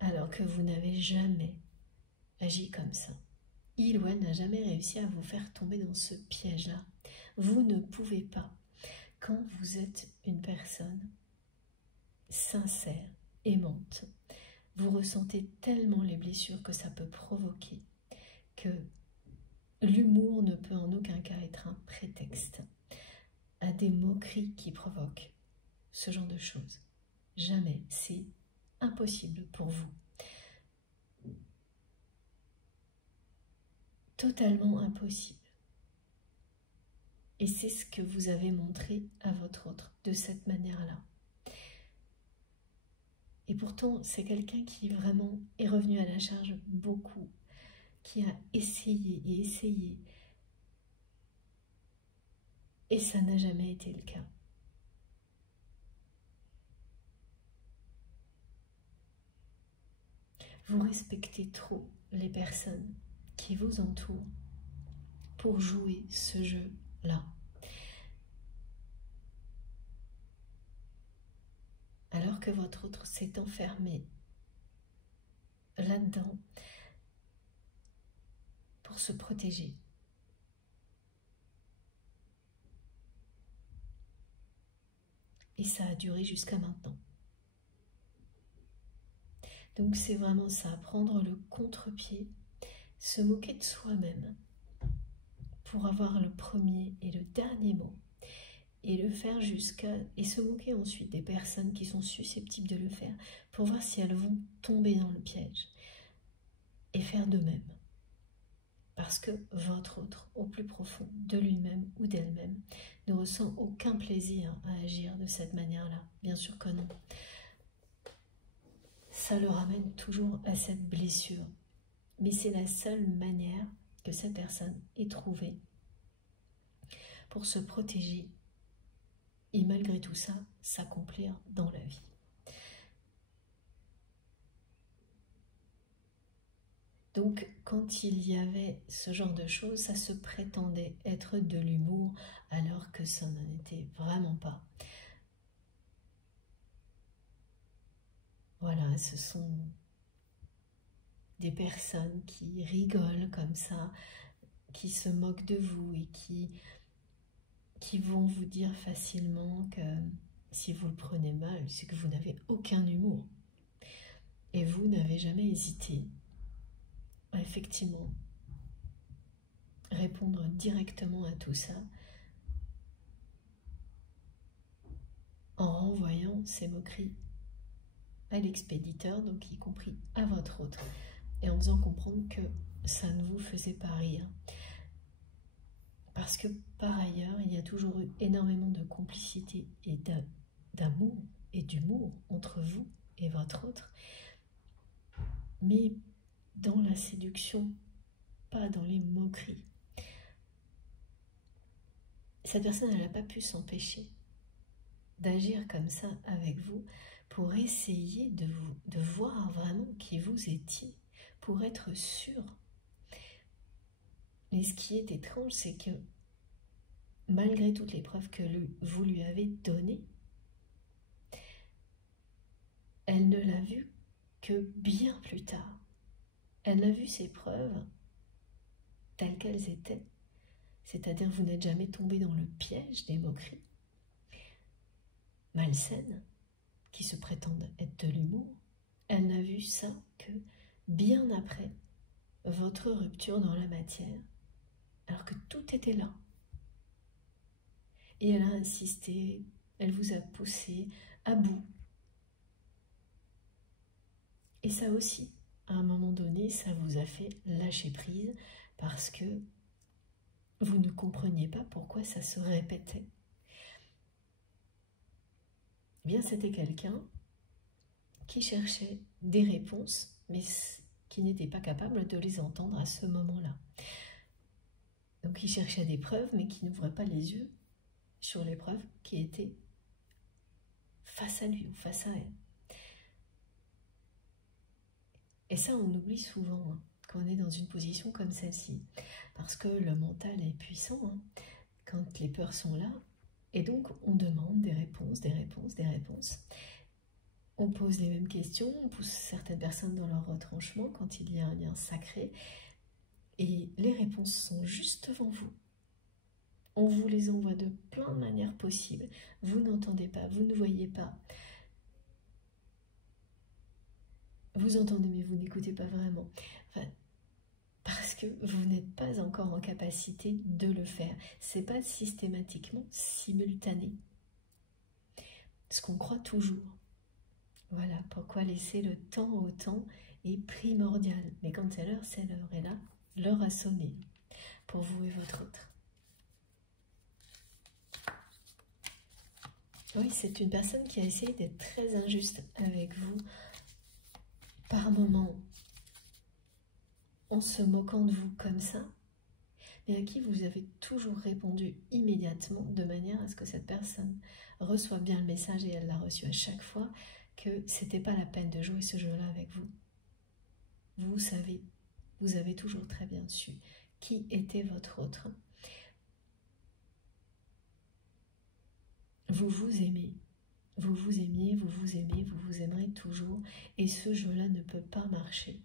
Alors que vous n'avez jamais agi comme ça. Il ou elle n'a jamais réussi à vous faire tomber dans ce piège-là. Vous ne pouvez pas. Quand vous êtes une personne sincère, aimante, vous ressentez tellement les blessures que ça peut provoquer que l'humour ne peut en aucun cas être un prétexte à des moqueries qui provoquent ce genre de choses. Jamais, c'est impossible pour vous. Totalement impossible. Et c'est ce que vous avez montré à votre autre de cette manière-là. Et pourtant, c'est quelqu'un qui vraiment est revenu à la charge beaucoup, qui a essayé et essayé. Et ça n'a jamais été le cas. Vous respectez trop les personnes qui vous entourent pour jouer ce jeu-là. Alors que votre autre s'est enfermé là-dedans pour se protéger. Et ça a duré jusqu'à maintenant. Donc c'est vraiment ça, prendre le contre-pied, se moquer de soi-même pour avoir le premier et le dernier mot. Et le faire et se moquer ensuite des personnes qui sont susceptibles de le faire pour voir si elles vont tomber dans le piège et faire de même. Parce que votre autre, au plus profond de lui-même ou d'elle-même, ne ressent aucun plaisir à agir de cette manière-là. Bien sûr que non. Ça le ramène toujours à cette blessure. Mais c'est la seule manière que cette personne ait trouvée pour se protéger et malgré tout ça, s'accomplir dans la vie. Donc, quand il y avait ce genre de choses, ça se prétendait être de l'humour, alors que ça n'en était vraiment pas. Voilà, ce sont des personnes qui rigolent comme ça, qui se moquent de vous et qui vont vous dire facilement que si vous le prenez mal, c'est que vous n'avez aucun humour. Et vous n'avez jamais hésité à effectivement répondre directement à tout ça en renvoyant ces moqueries à l'expéditeur, donc y compris à votre autre, et en faisant comprendre que ça ne vous faisait pas rire. Parce que par ailleurs, il y a toujours eu énormément de complicité et d'amour et d'humour entre vous et votre autre, mais dans la séduction, pas dans les moqueries. cette personne, elle n'a pas pu s'empêcher d'agir comme ça avec vous pour essayer de voir vraiment qui vous étiez, pour être sûr. Mais ce qui est étrange, c'est que malgré toutes les preuves que vous lui avez données, elle ne l'a vu que bien plus tard. Elle a vu ces preuves telles qu'elles étaient, c'est-à-dire vous n'êtes jamais tombé dans le piège des moqueries malsaines qui se prétendent être de l'humour. Elle n'a vu ça que bien après votre rupture dans la matière, alors que tout était là. Et elle a insisté, elle vous a poussé à bout. Et ça aussi, à un moment donné, ça vous a fait lâcher prise parce que vous ne compreniez pas pourquoi ça se répétait. Eh bien, c'était quelqu'un qui cherchait des réponses, mais qui n'était pas capable de les entendre à ce moment-là. Donc, il cherchait des preuves, mais qui n'ouvrait pas les yeux sur les preuves qui étaient face à lui ou face à elle. Et ça, on oublie souvent hein, quand on est dans une position comme celle-ci, parce que le mental est puissant hein, quand les peurs sont là, et donc on demande des réponses, des réponses, des réponses. On pose les mêmes questions, on pousse certaines personnes dans leur retranchement quand il y a un lien sacré, et les réponses sont juste devant vous. On vous les envoie de plein de manières possibles. Vous n'entendez pas, vous ne voyez pas. Vous entendez, mais vous n'écoutez pas vraiment. Enfin, parce que vous n'êtes pas encore en capacité de le faire. Ce n'est pas systématiquement simultané. Ce qu'on croit toujours. Voilà pourquoi laisser le temps au temps est primordial. Mais quand c'est l'heure, c'est l'heure. Et là, l'heure a sonné pour vous et votre autre. Oui, c'est une personne qui a essayé d'être très injuste avec vous par moments, en se moquant de vous comme ça, mais à qui vous avez toujours répondu immédiatement de manière à ce que cette personne reçoive bien le message, et elle l'a reçu à chaque fois, que c'était pas la peine de jouer ce jeu-là avec vous. Vous savez, vous avez toujours très bien su qui était votre autre. Vous vous aimez. Vous vous aimiez, vous vous aimez, vous vous aimerez toujours, et ce jeu-là ne peut pas marcher.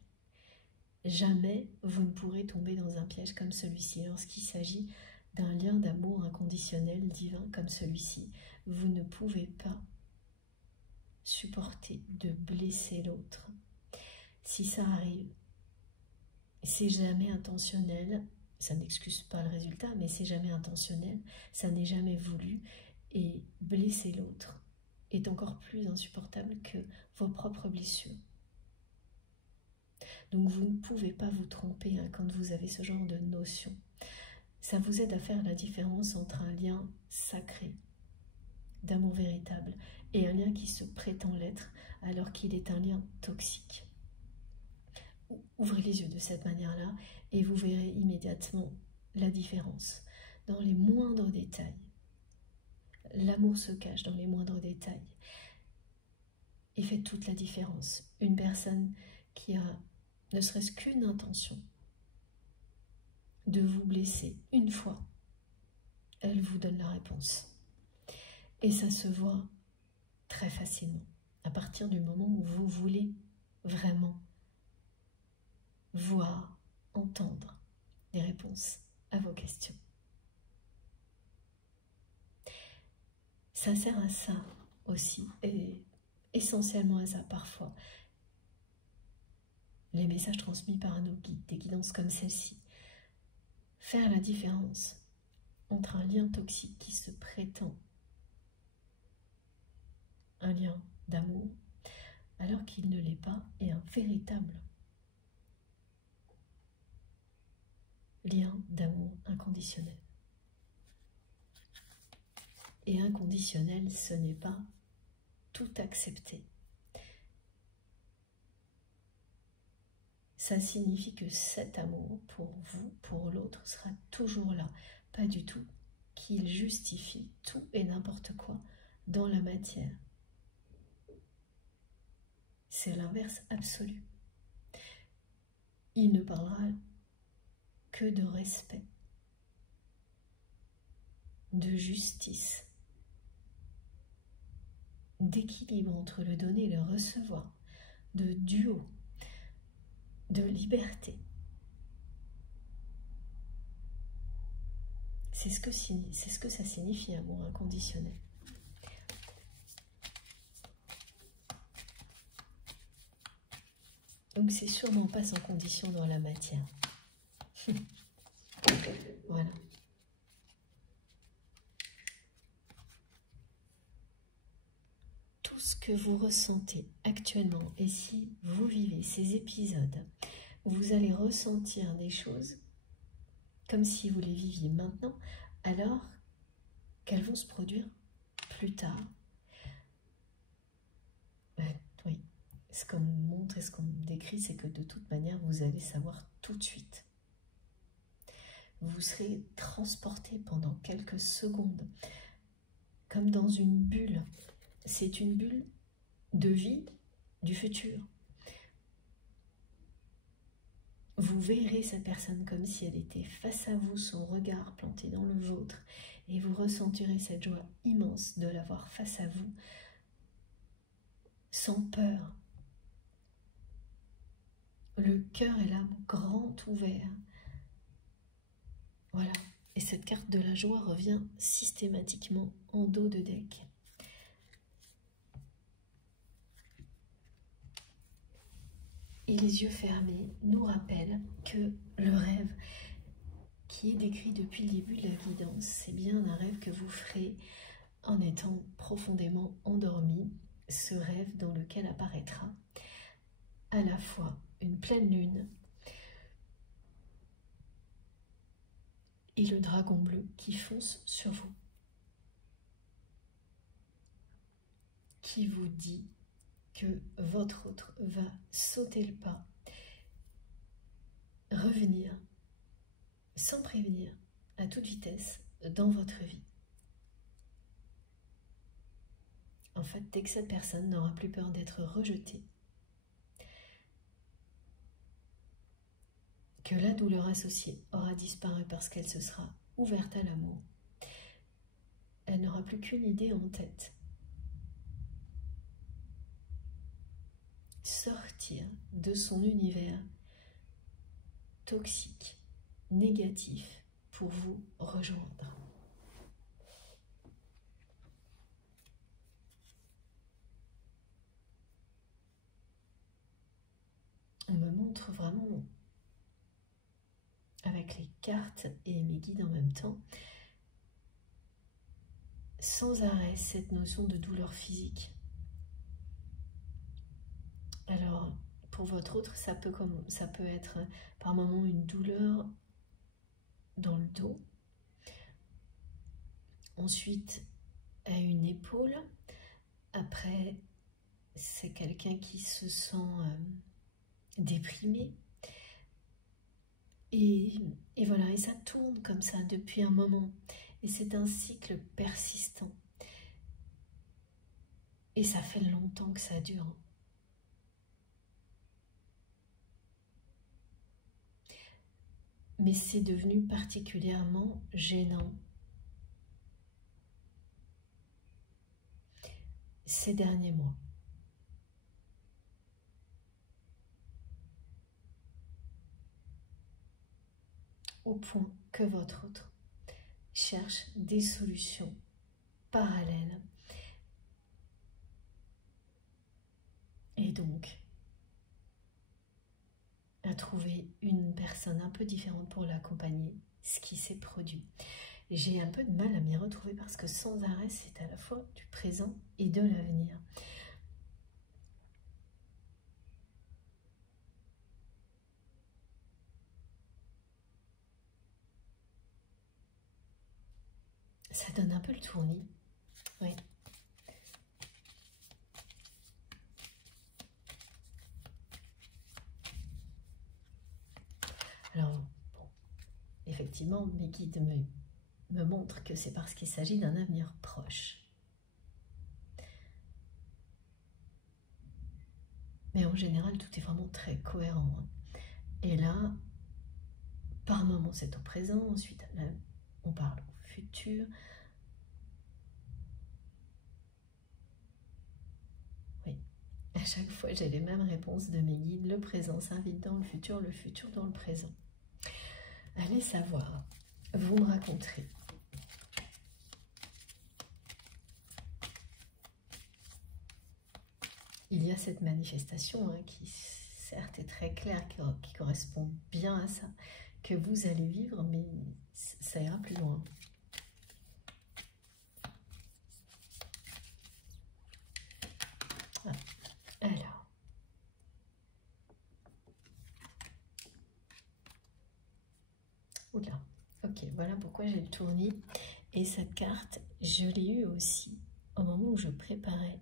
Jamais vous ne pourrez tomber dans un piège comme celui-ci. Lorsqu'il s'agit d'un lien d'amour inconditionnel, divin comme celui-ci, vous ne pouvez pas supporter de blesser l'autre. Si ça arrive, c'est jamais intentionnel, ça n'excuse pas le résultat, mais c'est jamais intentionnel, ça n'est jamais voulu, et blesser l'autre est encore plus insupportable que vos propres blessures. Donc vous ne pouvez pas vous tromper hein, quand vous avez ce genre de notion. Ça vous aide à faire la différence entre un lien sacré, d'amour véritable, et un lien qui se prétend l'être alors qu'il est un lien toxique. Ouvrez les yeux de cette manière-là et vous verrez immédiatement la différence dans les moindres détails. L'amour se cache dans les moindres détails et fait toute la différence. Une personne qui a ne serait-ce qu'une intention de vous blesser une fois, elle vous donne la réponse. Et ça se voit très facilement à partir du moment où vous voulez vraiment voir, entendre les réponses à vos questions. Ça sert à ça aussi, et essentiellement à ça parfois. Les messages transmis par nos guides, des guidances comme celle-ci. Faire la différence entre un lien toxique qui se prétend un lien d'amour, alors qu'il ne l'est pas, et un véritable lien d'amour inconditionnel. Et inconditionnel, ce n'est pas tout accepter. Ça signifie que cet amour pour vous, pour l'autre, sera toujours là. Pas du tout. qu'ils justifient tout et n'importe quoi dans la matière. C'est l'inverse absolu. Il ne parlera que de respect, de justice, d'équilibre entre le donner et le recevoir, de duo, de liberté. C'est ce que ça signifie, amour inconditionnel. Donc c'est sûrement pas sans condition dans la matière. Voilà. Tout ce que vous ressentez actuellement, et si vous vivez ces épisodes, vous allez ressentir des choses comme si vous les viviez maintenant, alors qu'elles vont se produire plus tard. Oui, ce qu'on me montre et ce qu'on me décrit, c'est que de toute manière, vous allez savoir tout de suite. Vous serez transporté pendant quelques secondes, comme dans une bulle. C'est une bulle de vie du futur. Vous verrez cette personne comme si elle était face à vous, son regard planté dans le vôtre, et vous ressentirez cette joie immense de l'avoir face à vous, sans peur. Le cœur et l'âme grand ouverts. Voilà. Et cette carte de la joie revient systématiquement en dos de deck. Et les yeux fermés nous rappellent que le rêve qui est décrit depuis le début de la guidance, c'est bien un rêve que vous ferez en étant profondément endormi, ce rêve dans lequel apparaîtra à la fois une pleine lune et le dragon bleu qui fonce sur vous, qui vous dit que votre autre va sauter le pas, revenir sans prévenir à toute vitesse dans votre vie. En fait, dès que cette personne n'aura plus peur d'être rejetée, que la douleur associée aura disparu parce qu'elle se sera ouverte à l'amour, elle n'aura plus qu'une idée en tête. Sortir de son univers toxique, négatif, pour vous rejoindre. On me montre vraiment, avec les cartes et mes guides en même temps, sans arrêt cette notion de douleur physique. Alors, pour votre autre, ça peut être par moments une douleur dans le dos, ensuite à une épaule, après c'est quelqu'un qui se sent déprimé, et voilà, et ça tourne comme ça depuis un moment, et c'est un cycle persistant, et ça fait longtemps que ça dure. Mais c'est devenu particulièrement gênant ces derniers mois. Au point que votre autre cherche des solutions parallèles. Et donc, à trouver une personne un peu différente pour l'accompagner, ce qui s'est produit. J'ai un peu de mal à m'y retrouver parce que sans arrêt, c'est à la fois du présent et de l'avenir. Ça donne un peu le tournis. Oui. Alors, bon, effectivement, mes guides me montre que c'est parce qu'il s'agit d'un avenir proche. Mais en général, tout est vraiment très cohérent. Et là, par moments, c'est au présent. Ensuite, là, on parle au futur. Oui, à chaque fois, j'ai les mêmes réponses de mes guides. Le présent s'invite dans le futur dans le présent. Allez savoir, vous me raconterez. Il y a cette manifestation qui, certes, est très claire, qui correspond bien à ça, que vous allez vivre, mais ça ira plus loin. Ah, alors. Oula, ok, voilà pourquoi j'ai le tournis. Et cette carte, je l'ai eue aussi au moment où je préparais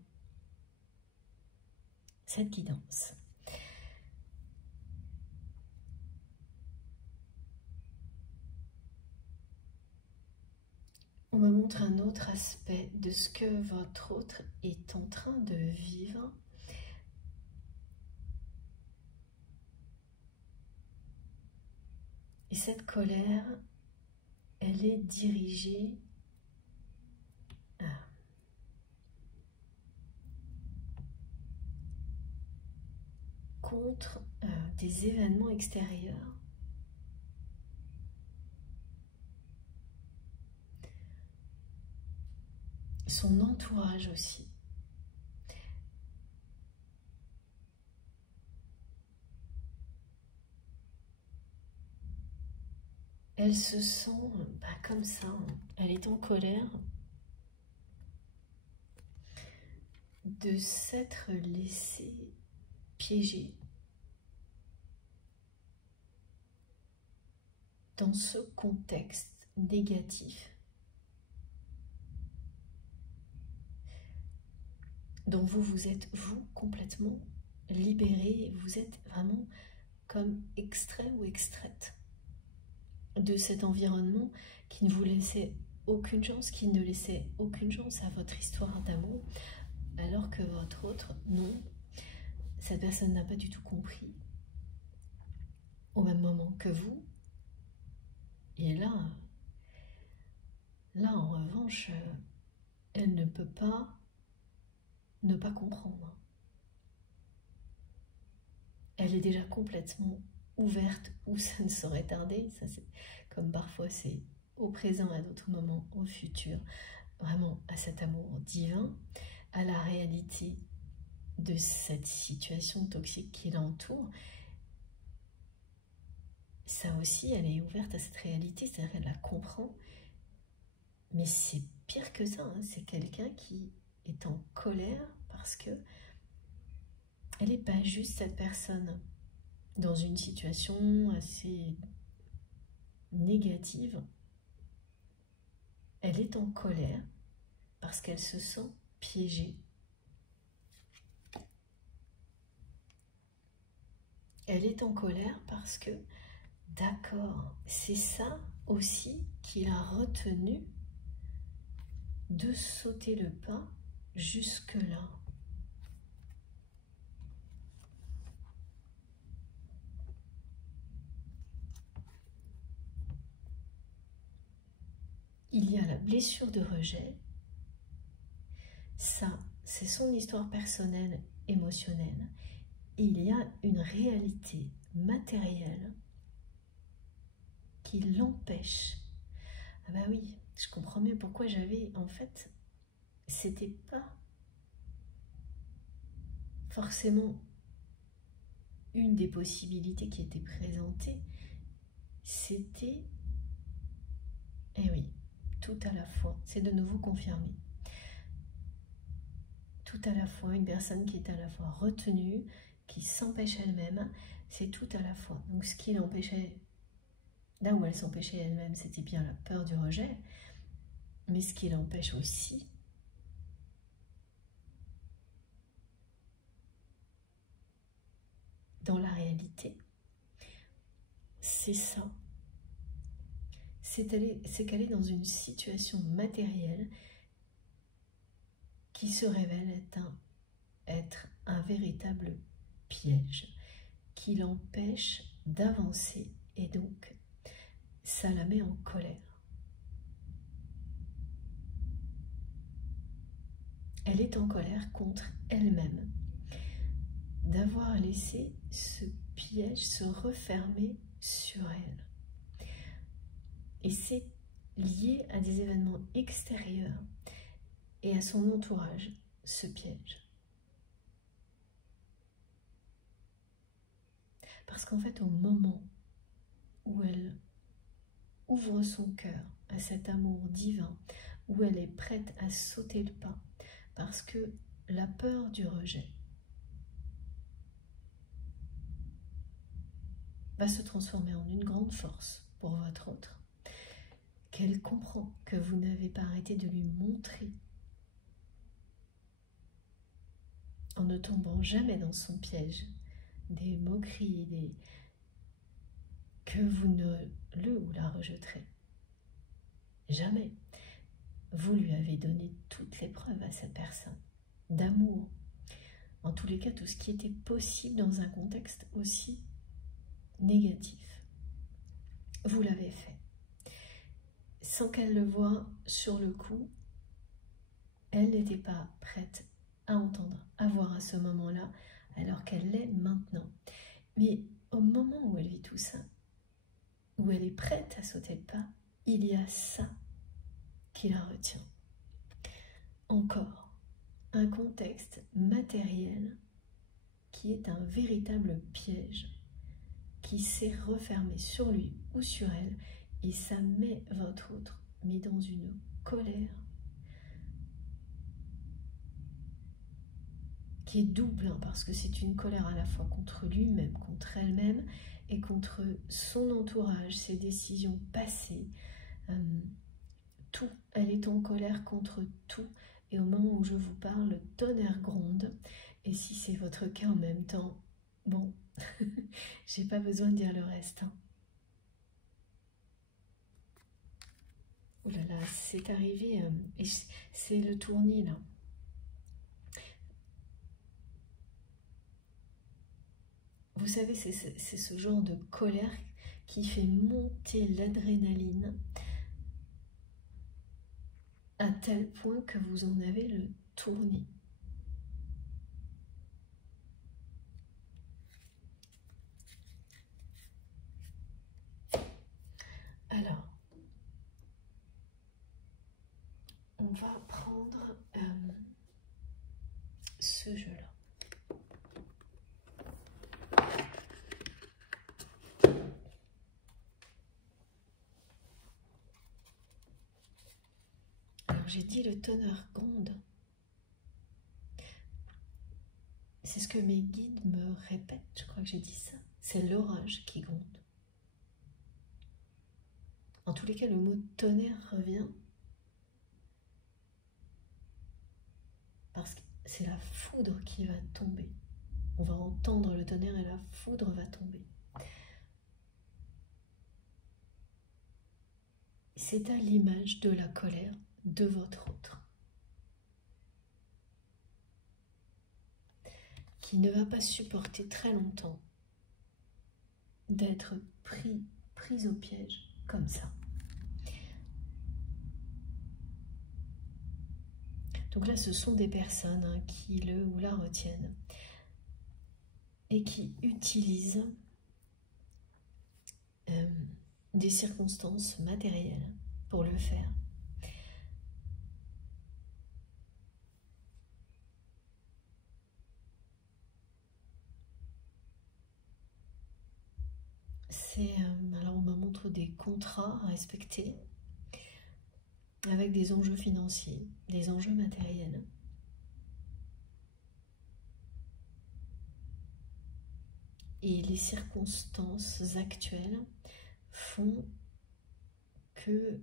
cette guidance. On me montre un autre aspect de ce que votre autre est en train de vivre. Et cette colère, elle est dirigée contre des événements extérieurs. Son entourage aussi. Elle se sent comme ça, elle est en colère de s'être laissée piéger dans ce contexte négatif dont vous êtes, vous, complètement libéré, vous êtes vraiment comme extrait ou extraite de cet environnement qui ne vous laissait aucune chance, qui ne laissait aucune chance à votre histoire d'amour, alors que votre autre, non, cette personne n'a pas du tout compris au même moment que vous. Et là en revanche, elle ne peut pas ne pas comprendre. Elle est déjà complètement ouverte où ça ne saurait tarder. Ça, c'est comme parfois c'est au présent, à d'autres moments au futur, vraiment à cet amour divin, à la réalité de cette situation toxique qui l'entoure. Ça aussi, elle est ouverte à cette réalité, c'est-à-dire qu'elle la comprend. Mais c'est pire que ça, c'est quelqu'un qui est en colère parce que elle n'est pas juste cette personne dans une situation assez négative. Elle est en colère parce qu'elle se sent piégée. Elle est en colère parce que, d'accord, c'est ça aussi qui l'a retenu de sauter le pas jusque-là. Il y a la blessure de rejet. Ça, c'est son histoire personnelle, émotionnelle. Et il y a une réalité matérielle qui l'empêche. Ah bah oui, je comprends mieux pourquoi j'avais, en fait, c'était pas forcément une des possibilités qui était présentée, c'était, eh oui, tout à la fois, c'est de nouveau confirmé. Tout à la fois, une personne qui est à la fois retenue, qui s'empêche elle-même, c'est tout à la fois. Donc ce qui l'empêchait, là où elle s'empêchait elle-même, c'était bien la peur du rejet, mais ce qui l'empêche aussi, dans la réalité, c'est ça. c'est qu'elle est dans une situation matérielle qui se révèle être un véritable piège qui l'empêche d'avancer et donc ça la met en colère. Elle est en colère contre elle-même d'avoir laissé ce piège se refermer sur elle. Et c'est lié à des événements extérieurs et à son entourage, ce piège. Parce qu'en fait, au moment où elle ouvre son cœur à cet amour divin, où elle est prête à sauter le pas, parce que la peur du rejet va se transformer en une grande force pour votre autre, qu'elle comprend que vous n'avez pas arrêté de lui montrer, en ne tombant jamais dans son piège, des moqueries, que vous ne le ou la rejetterez. Jamais. Vous lui avez donné toutes les preuves à cette personne d'amour. En tous les cas, tout ce qui était possible dans un contexte aussi négatif. Vous l'avez fait. Sans qu'elle le voie sur le coup, elle n'était pas prête à entendre, à voir à ce moment-là, alors qu'elle l'est maintenant. Mais au moment où elle vit tout ça, où elle est prête à sauter le pas, il y a ça qui la retient. Encore un contexte matériel qui est un véritable piège qui s'est refermé sur lui ou sur elle et ça met votre autre mais dans une colère qui est double, hein, parce que c'est une colère à la fois contre lui-même, contre elle-même et contre son entourage, ses décisions passées, tout. Elle est en colère contre tout et au moment où je vous parle, le tonnerre gronde et si c'est votre cas en même temps, bon, j'ai pas besoin de dire le reste. Hein. Oh là là, c'est arrivé, et c'est le tournis là. Vous savez, c'est ce genre de colère qui fait monter l'adrénaline à tel point que vous en avez le tournis. Alors, on va prendre ce jeu-là. Alors, j'ai dit le tonnerre gronde. C'est ce que mes guides me répètent, je crois que j'ai dit ça. C'est l'orage qui gronde. En tous les cas, le mot tonnerre revient parce que c'est la foudre qui va tomber. On va entendre le tonnerre et la foudre va tomber. C'est à l'image de la colère de votre autre, qui ne va pas supporter très longtemps d'être prise au piège comme ça. Donc là, ce sont des personnes hein, qui le ou la retiennent et qui utilisent des circonstances matérielles pour le faire. Alors on me montre des contrats à respecter avec des enjeux financiers, des enjeux matériels. Et les circonstances actuelles font que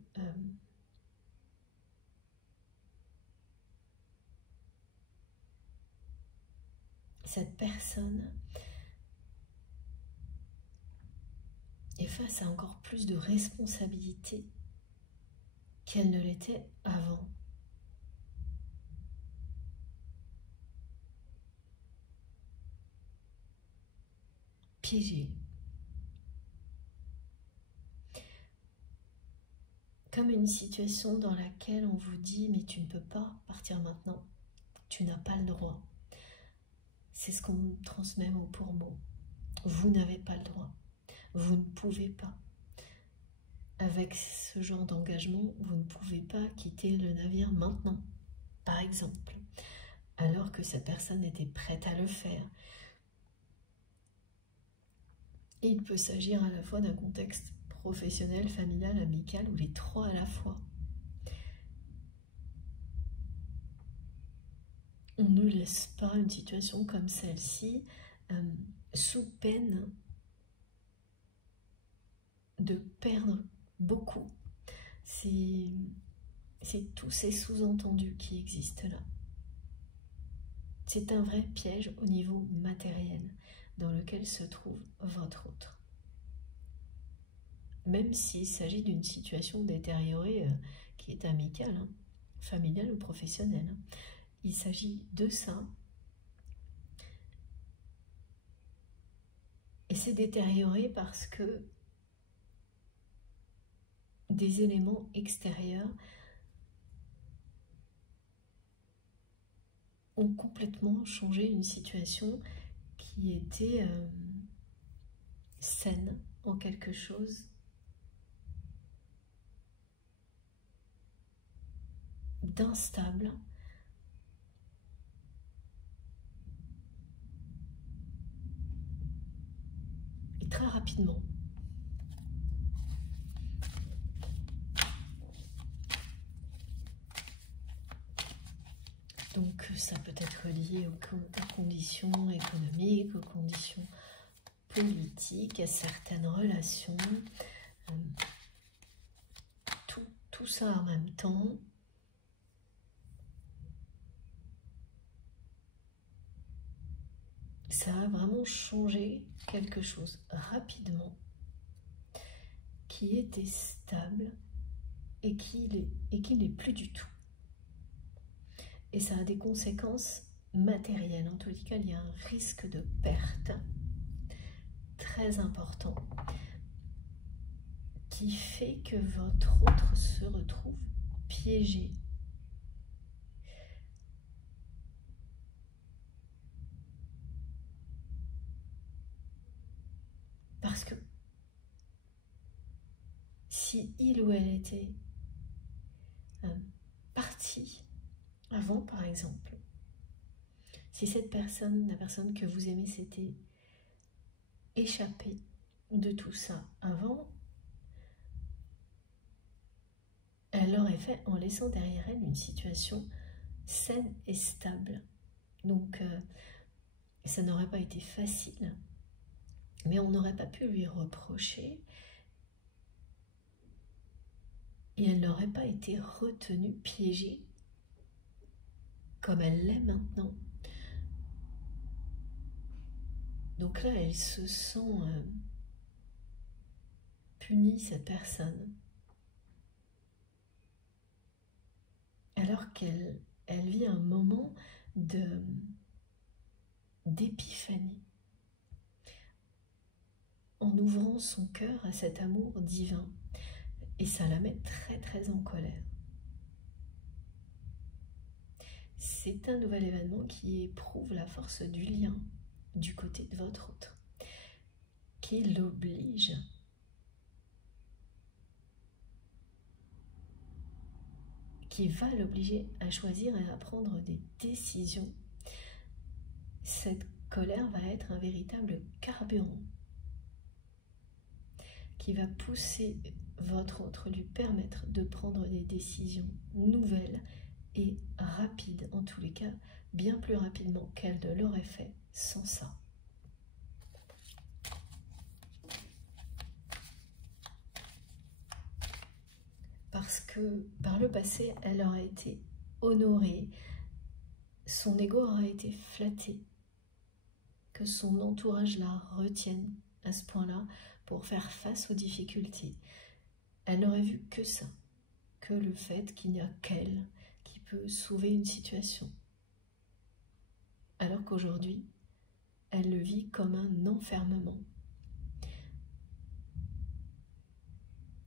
cette personne est face à encore plus de responsabilités qu'elle ne l'était avant. Piégée. Comme une situation dans laquelle on vous dit « mais tu ne peux pas partir maintenant, tu n'as pas le droit ». C'est ce qu'on transmet mot pour mot. Vous n'avez pas le droit, vous ne pouvez pas. Avec ce genre d'engagement, vous ne pouvez pas quitter le navire maintenant, par exemple, alors que cette personne était prête à le faire. Et il peut s'agir à la fois d'un contexte professionnel, familial, amical, ou les trois à la fois. On ne laisse pas une situation comme celle-ci sous peine de perdre beaucoup. C'est tous ces sous-entendus qui existent là. C'est un vrai piège au niveau matériel dans lequel se trouve votre autre. Même s'il s'agit d'une situation détériorée qui est amicale, familiale ou professionnelle. Il s'agit de ça. Et c'est détérioré parce que des éléments extérieurs ont complètement changé une situation qui était saine en quelque chose d'instable. Et très rapidement. Donc ça peut être lié aux conditions économiques, aux conditions politiques, à certaines relations. Tout ça en même temps. Ça a vraiment changé quelque chose rapidement qui était stable et qui n'est plus du tout. Et ça a des conséquences matérielles. En tous les cas, il y a un risque de perte très important qui fait que votre autre se retrouve piégé. Parce que si il ou elle était parti avant, par exemple, si cette personne, la personne que vous aimez, s'était échappée de tout ça avant, elle l'aurait fait en laissant derrière elle une situation saine et stable. Donc, ça n'aurait pas été facile, mais on n'aurait pas pu lui reprocher et elle n'aurait pas été retenue, piégée, comme elle l'est maintenant. Donc là, elle se sent punie, cette personne, alors qu'elle vit un moment d'épiphanie, en ouvrant son cœur à cet amour divin. Et ça la met très très en colère. C'est un nouvel événement qui éprouve la force du lien du côté de votre autre, qui l'oblige qui va l'obliger à choisir et à prendre des décisions. Cette colère va être un véritable carburant qui va pousser votre autre, lui permettre de prendre des décisions nouvelles et rapides, en tous les cas, bien plus rapidement qu'elle ne l'aurait fait sans ça. Parce que par le passé, elle aurait été honorée, son ego aurait été flatté, que son entourage la retienne à ce point-là pour faire face aux difficultés. Elle n'aurait vu que ça, que le fait qu'il n'y a qu'elle qui peut sauver une situation. Alors qu'aujourd'hui, elle le vit comme un enfermement,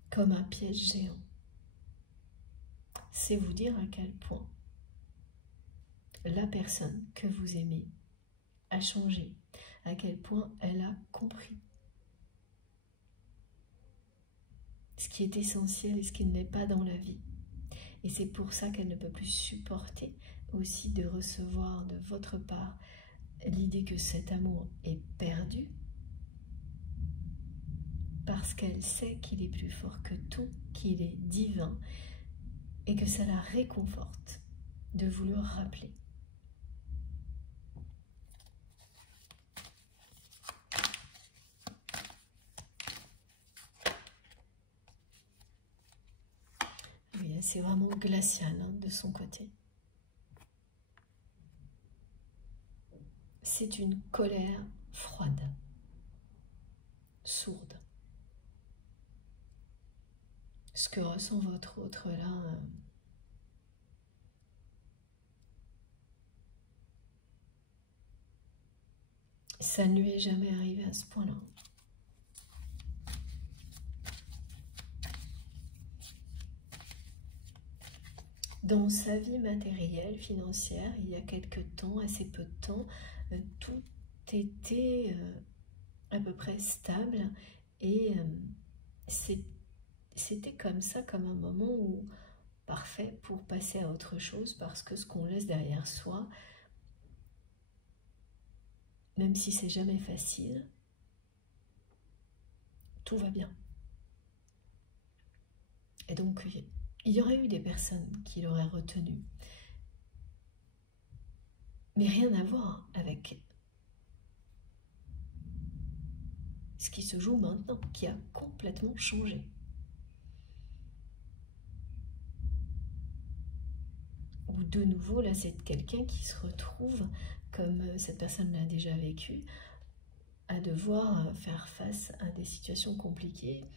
comme un piège géant. C'est vous dire à quel point la personne que vous aimez a changé, à quel point elle a compris ce qui est essentiel et ce qui ne l'est pas dans la vie. Et c'est pour ça qu'elle ne peut plus supporter aussi de recevoir de votre part l'idée que cet amour est perdu, parce qu'elle sait qu'il est plus fort que tout, qu'il est divin, et que ça la réconforte de vous le rappeler. Oui, c'est vraiment glacial hein, de son côté. C'est une colère froide, sourde. Ce que ressent votre autre là, ça ne lui est jamais arrivé à ce point-là. Dans sa vie matérielle, financière, il y a quelque temps, assez peu de temps, tout était à peu près stable et c'était comme ça, comme un moment où parfait pour passer à autre chose, parce que ce qu'on laisse derrière soi, même si c'est jamais facile, tout va bien. Et donc, il y aurait eu des personnes qui l'auraient retenu, mais rien à voir avec ce qui se joue maintenant, qui a complètement changé. Ou de nouveau, là, c'est quelqu'un qui se retrouve, comme cette personne l'a déjà vécu, à devoir faire face à des situations compliquées.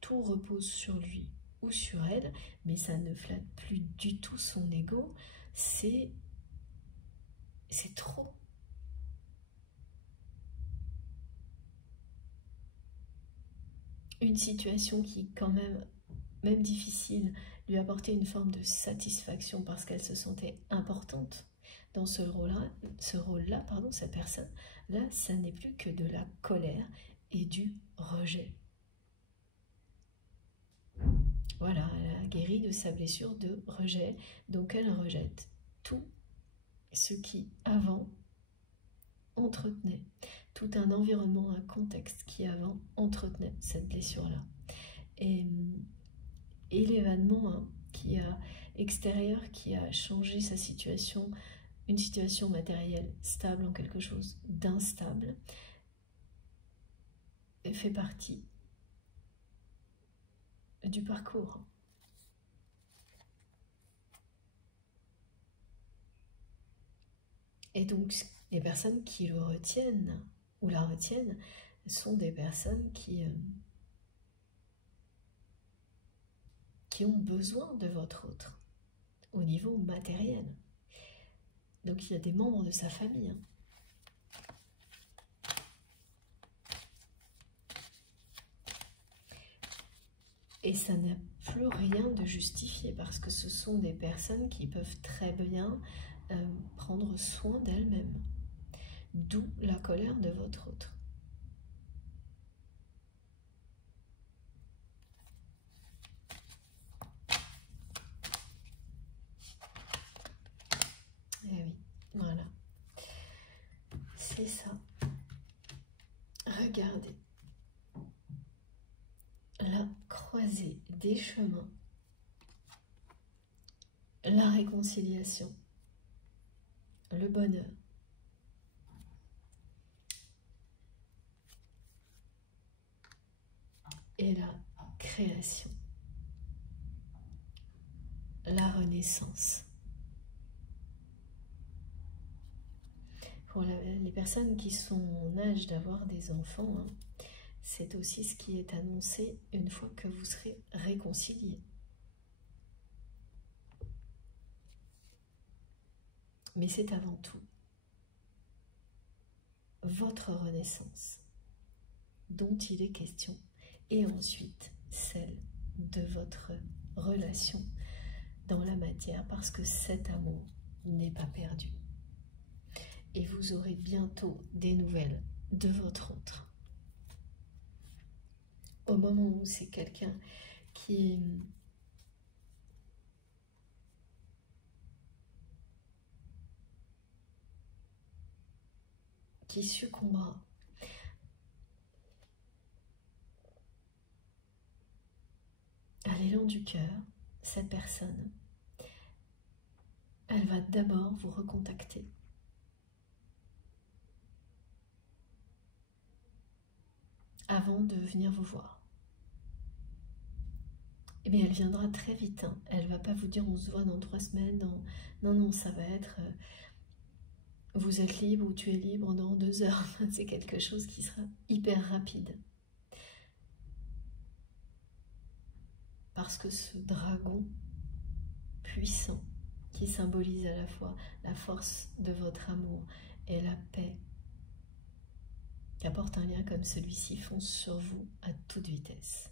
Tout repose sur lui ou sur elle, mais ça ne flatte plus du tout son ego. C'est trop. Une situation qui, quand même difficile, lui apportait une forme de satisfaction parce qu'elle se sentait importante dans ce rôle-là, cette personne, là, ça n'est plus que de la colère et du rejet. Voilà, elle a guéri de sa blessure de rejet, donc elle rejette tout ce qui, avant, entretenait, tout un environnement, un contexte qui, avant, entretenait cette blessure-là. Et l'événement extérieur qui a changé sa situation, une situation matérielle stable en quelque chose d'instable, fait partie du parcours. Et donc, les personnes qui le retiennent ou la retiennent sont des personnes qui ont besoin de votre autre au niveau matériel. Donc, il y a des membres de sa famille. Et ça n'a plus rien de justifié parce que ce sont des personnes qui peuvent très bien prendre soin d'elles-mêmes. D'où la colère de votre autre. Eh oui, voilà. C'est ça. Regardez. La croisée des chemins. La réconciliation. Le bonheur. Et la création. La renaissance. Pour les personnes qui sont en âge d'avoir des enfants, hein, c'est aussi ce qui est annoncé une fois que vous serez réconciliés. mais c'est avant tout votre renaissance dont il est question, et ensuite celle de votre relation dans la matière, parce que cet amour n'est pas perdu. Et vous aurez bientôt des nouvelles de votre autre. Au moment où c'est quelqu'un qui succombera à l'élan du cœur, cette personne, elle va d'abord vous recontacter. Avant de venir vous voir. Eh bien, elle viendra très vite. Hein. Elle ne va pas vous dire on se voit dans 3 semaines. Non, non, ça va être vous êtes libre ou tu es libre dans 2 heures. C'est quelque chose qui sera hyper rapide. Parce que ce dragon puissant qui symbolise à la fois la force de votre amour et la paix, qu'apporte un lien comme celui-ci, fonce sur vous à toute vitesse.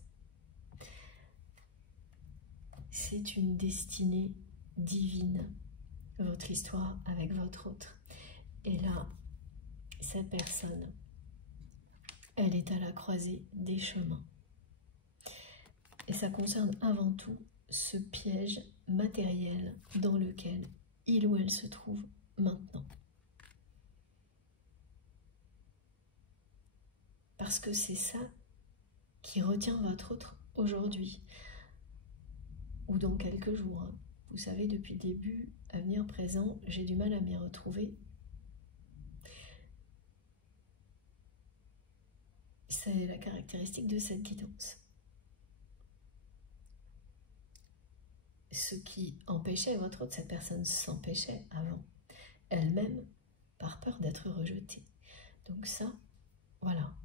C'est une destinée divine, votre histoire avec votre autre. Et là, cette personne, elle est à la croisée des chemins. Et ça concerne avant tout ce piège matériel dans lequel il ou elle se trouve maintenant. Parce que c'est ça qui retient votre autre aujourd'hui ou dans quelques jours. Hein. Vous savez, depuis le début, avenir, présent, j'ai du mal à m'y retrouver. C'est la caractéristique de cette guidance. Ce qui empêchait votre autre, cette personne s'empêchait avant, elle-même, par peur d'être rejetée. Donc ça, voilà,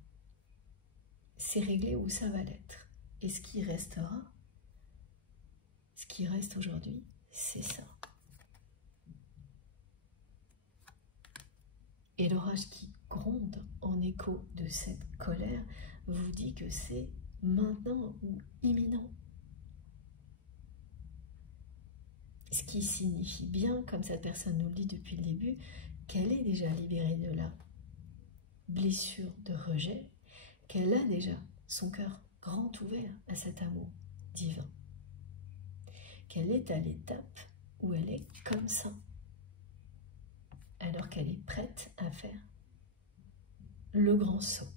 c'est réglé où ça va l'être. Et ce qui restera, ce qui reste aujourd'hui, c'est ça. Et l'orage qui gronde en écho de cette colère vous dit que c'est maintenant ou imminent. Ce qui signifie bien, comme cette personne nous le dit depuis le début, qu'elle est déjà libérée de la blessure de rejet, qu'elle a déjà son cœur grand ouvert à cet amour divin, qu'elle est à l'étape où elle est comme ça, alors qu'elle est prête à faire le grand saut.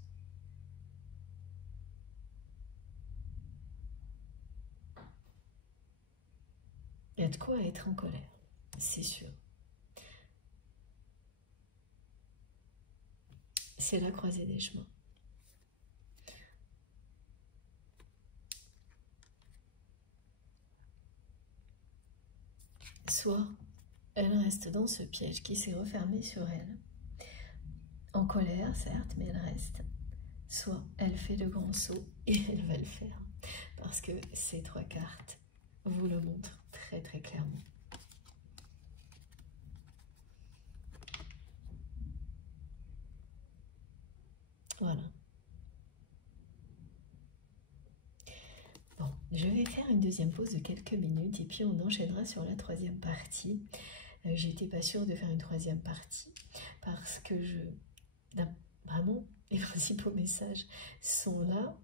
Il y a de quoi être en colère, c'est sûr. C'est la croisée des chemins. Soit elle reste dans ce piège qui s'est refermé sur elle, en colère certes, mais elle reste. Soit elle fait le grand saut et elle va le faire, parce que ces 3 cartes vous le montrent très très clairement. Voilà. Bon, je vais faire une deuxième pause de quelques minutes et puis on enchaînera sur la 3e partie. J'étais pas sûre de faire une 3e partie parce que vraiment, les principaux messages sont là,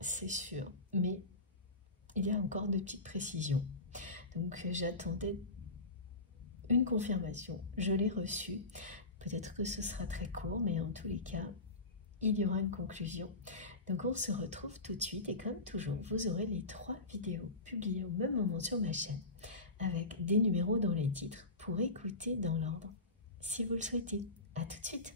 c'est sûr, mais il y a encore de petites précisions. Donc j'attendais une confirmation, je l'ai reçue. Peut-être que ce sera très court, mais en tous les cas, il y aura une conclusion. Donc on se retrouve tout de suite et comme toujours, vous aurez les 3 vidéos publiées au même moment sur ma chaîne avec des numéros dans les titres pour écouter dans l'ordre si vous le souhaitez. À tout de suite.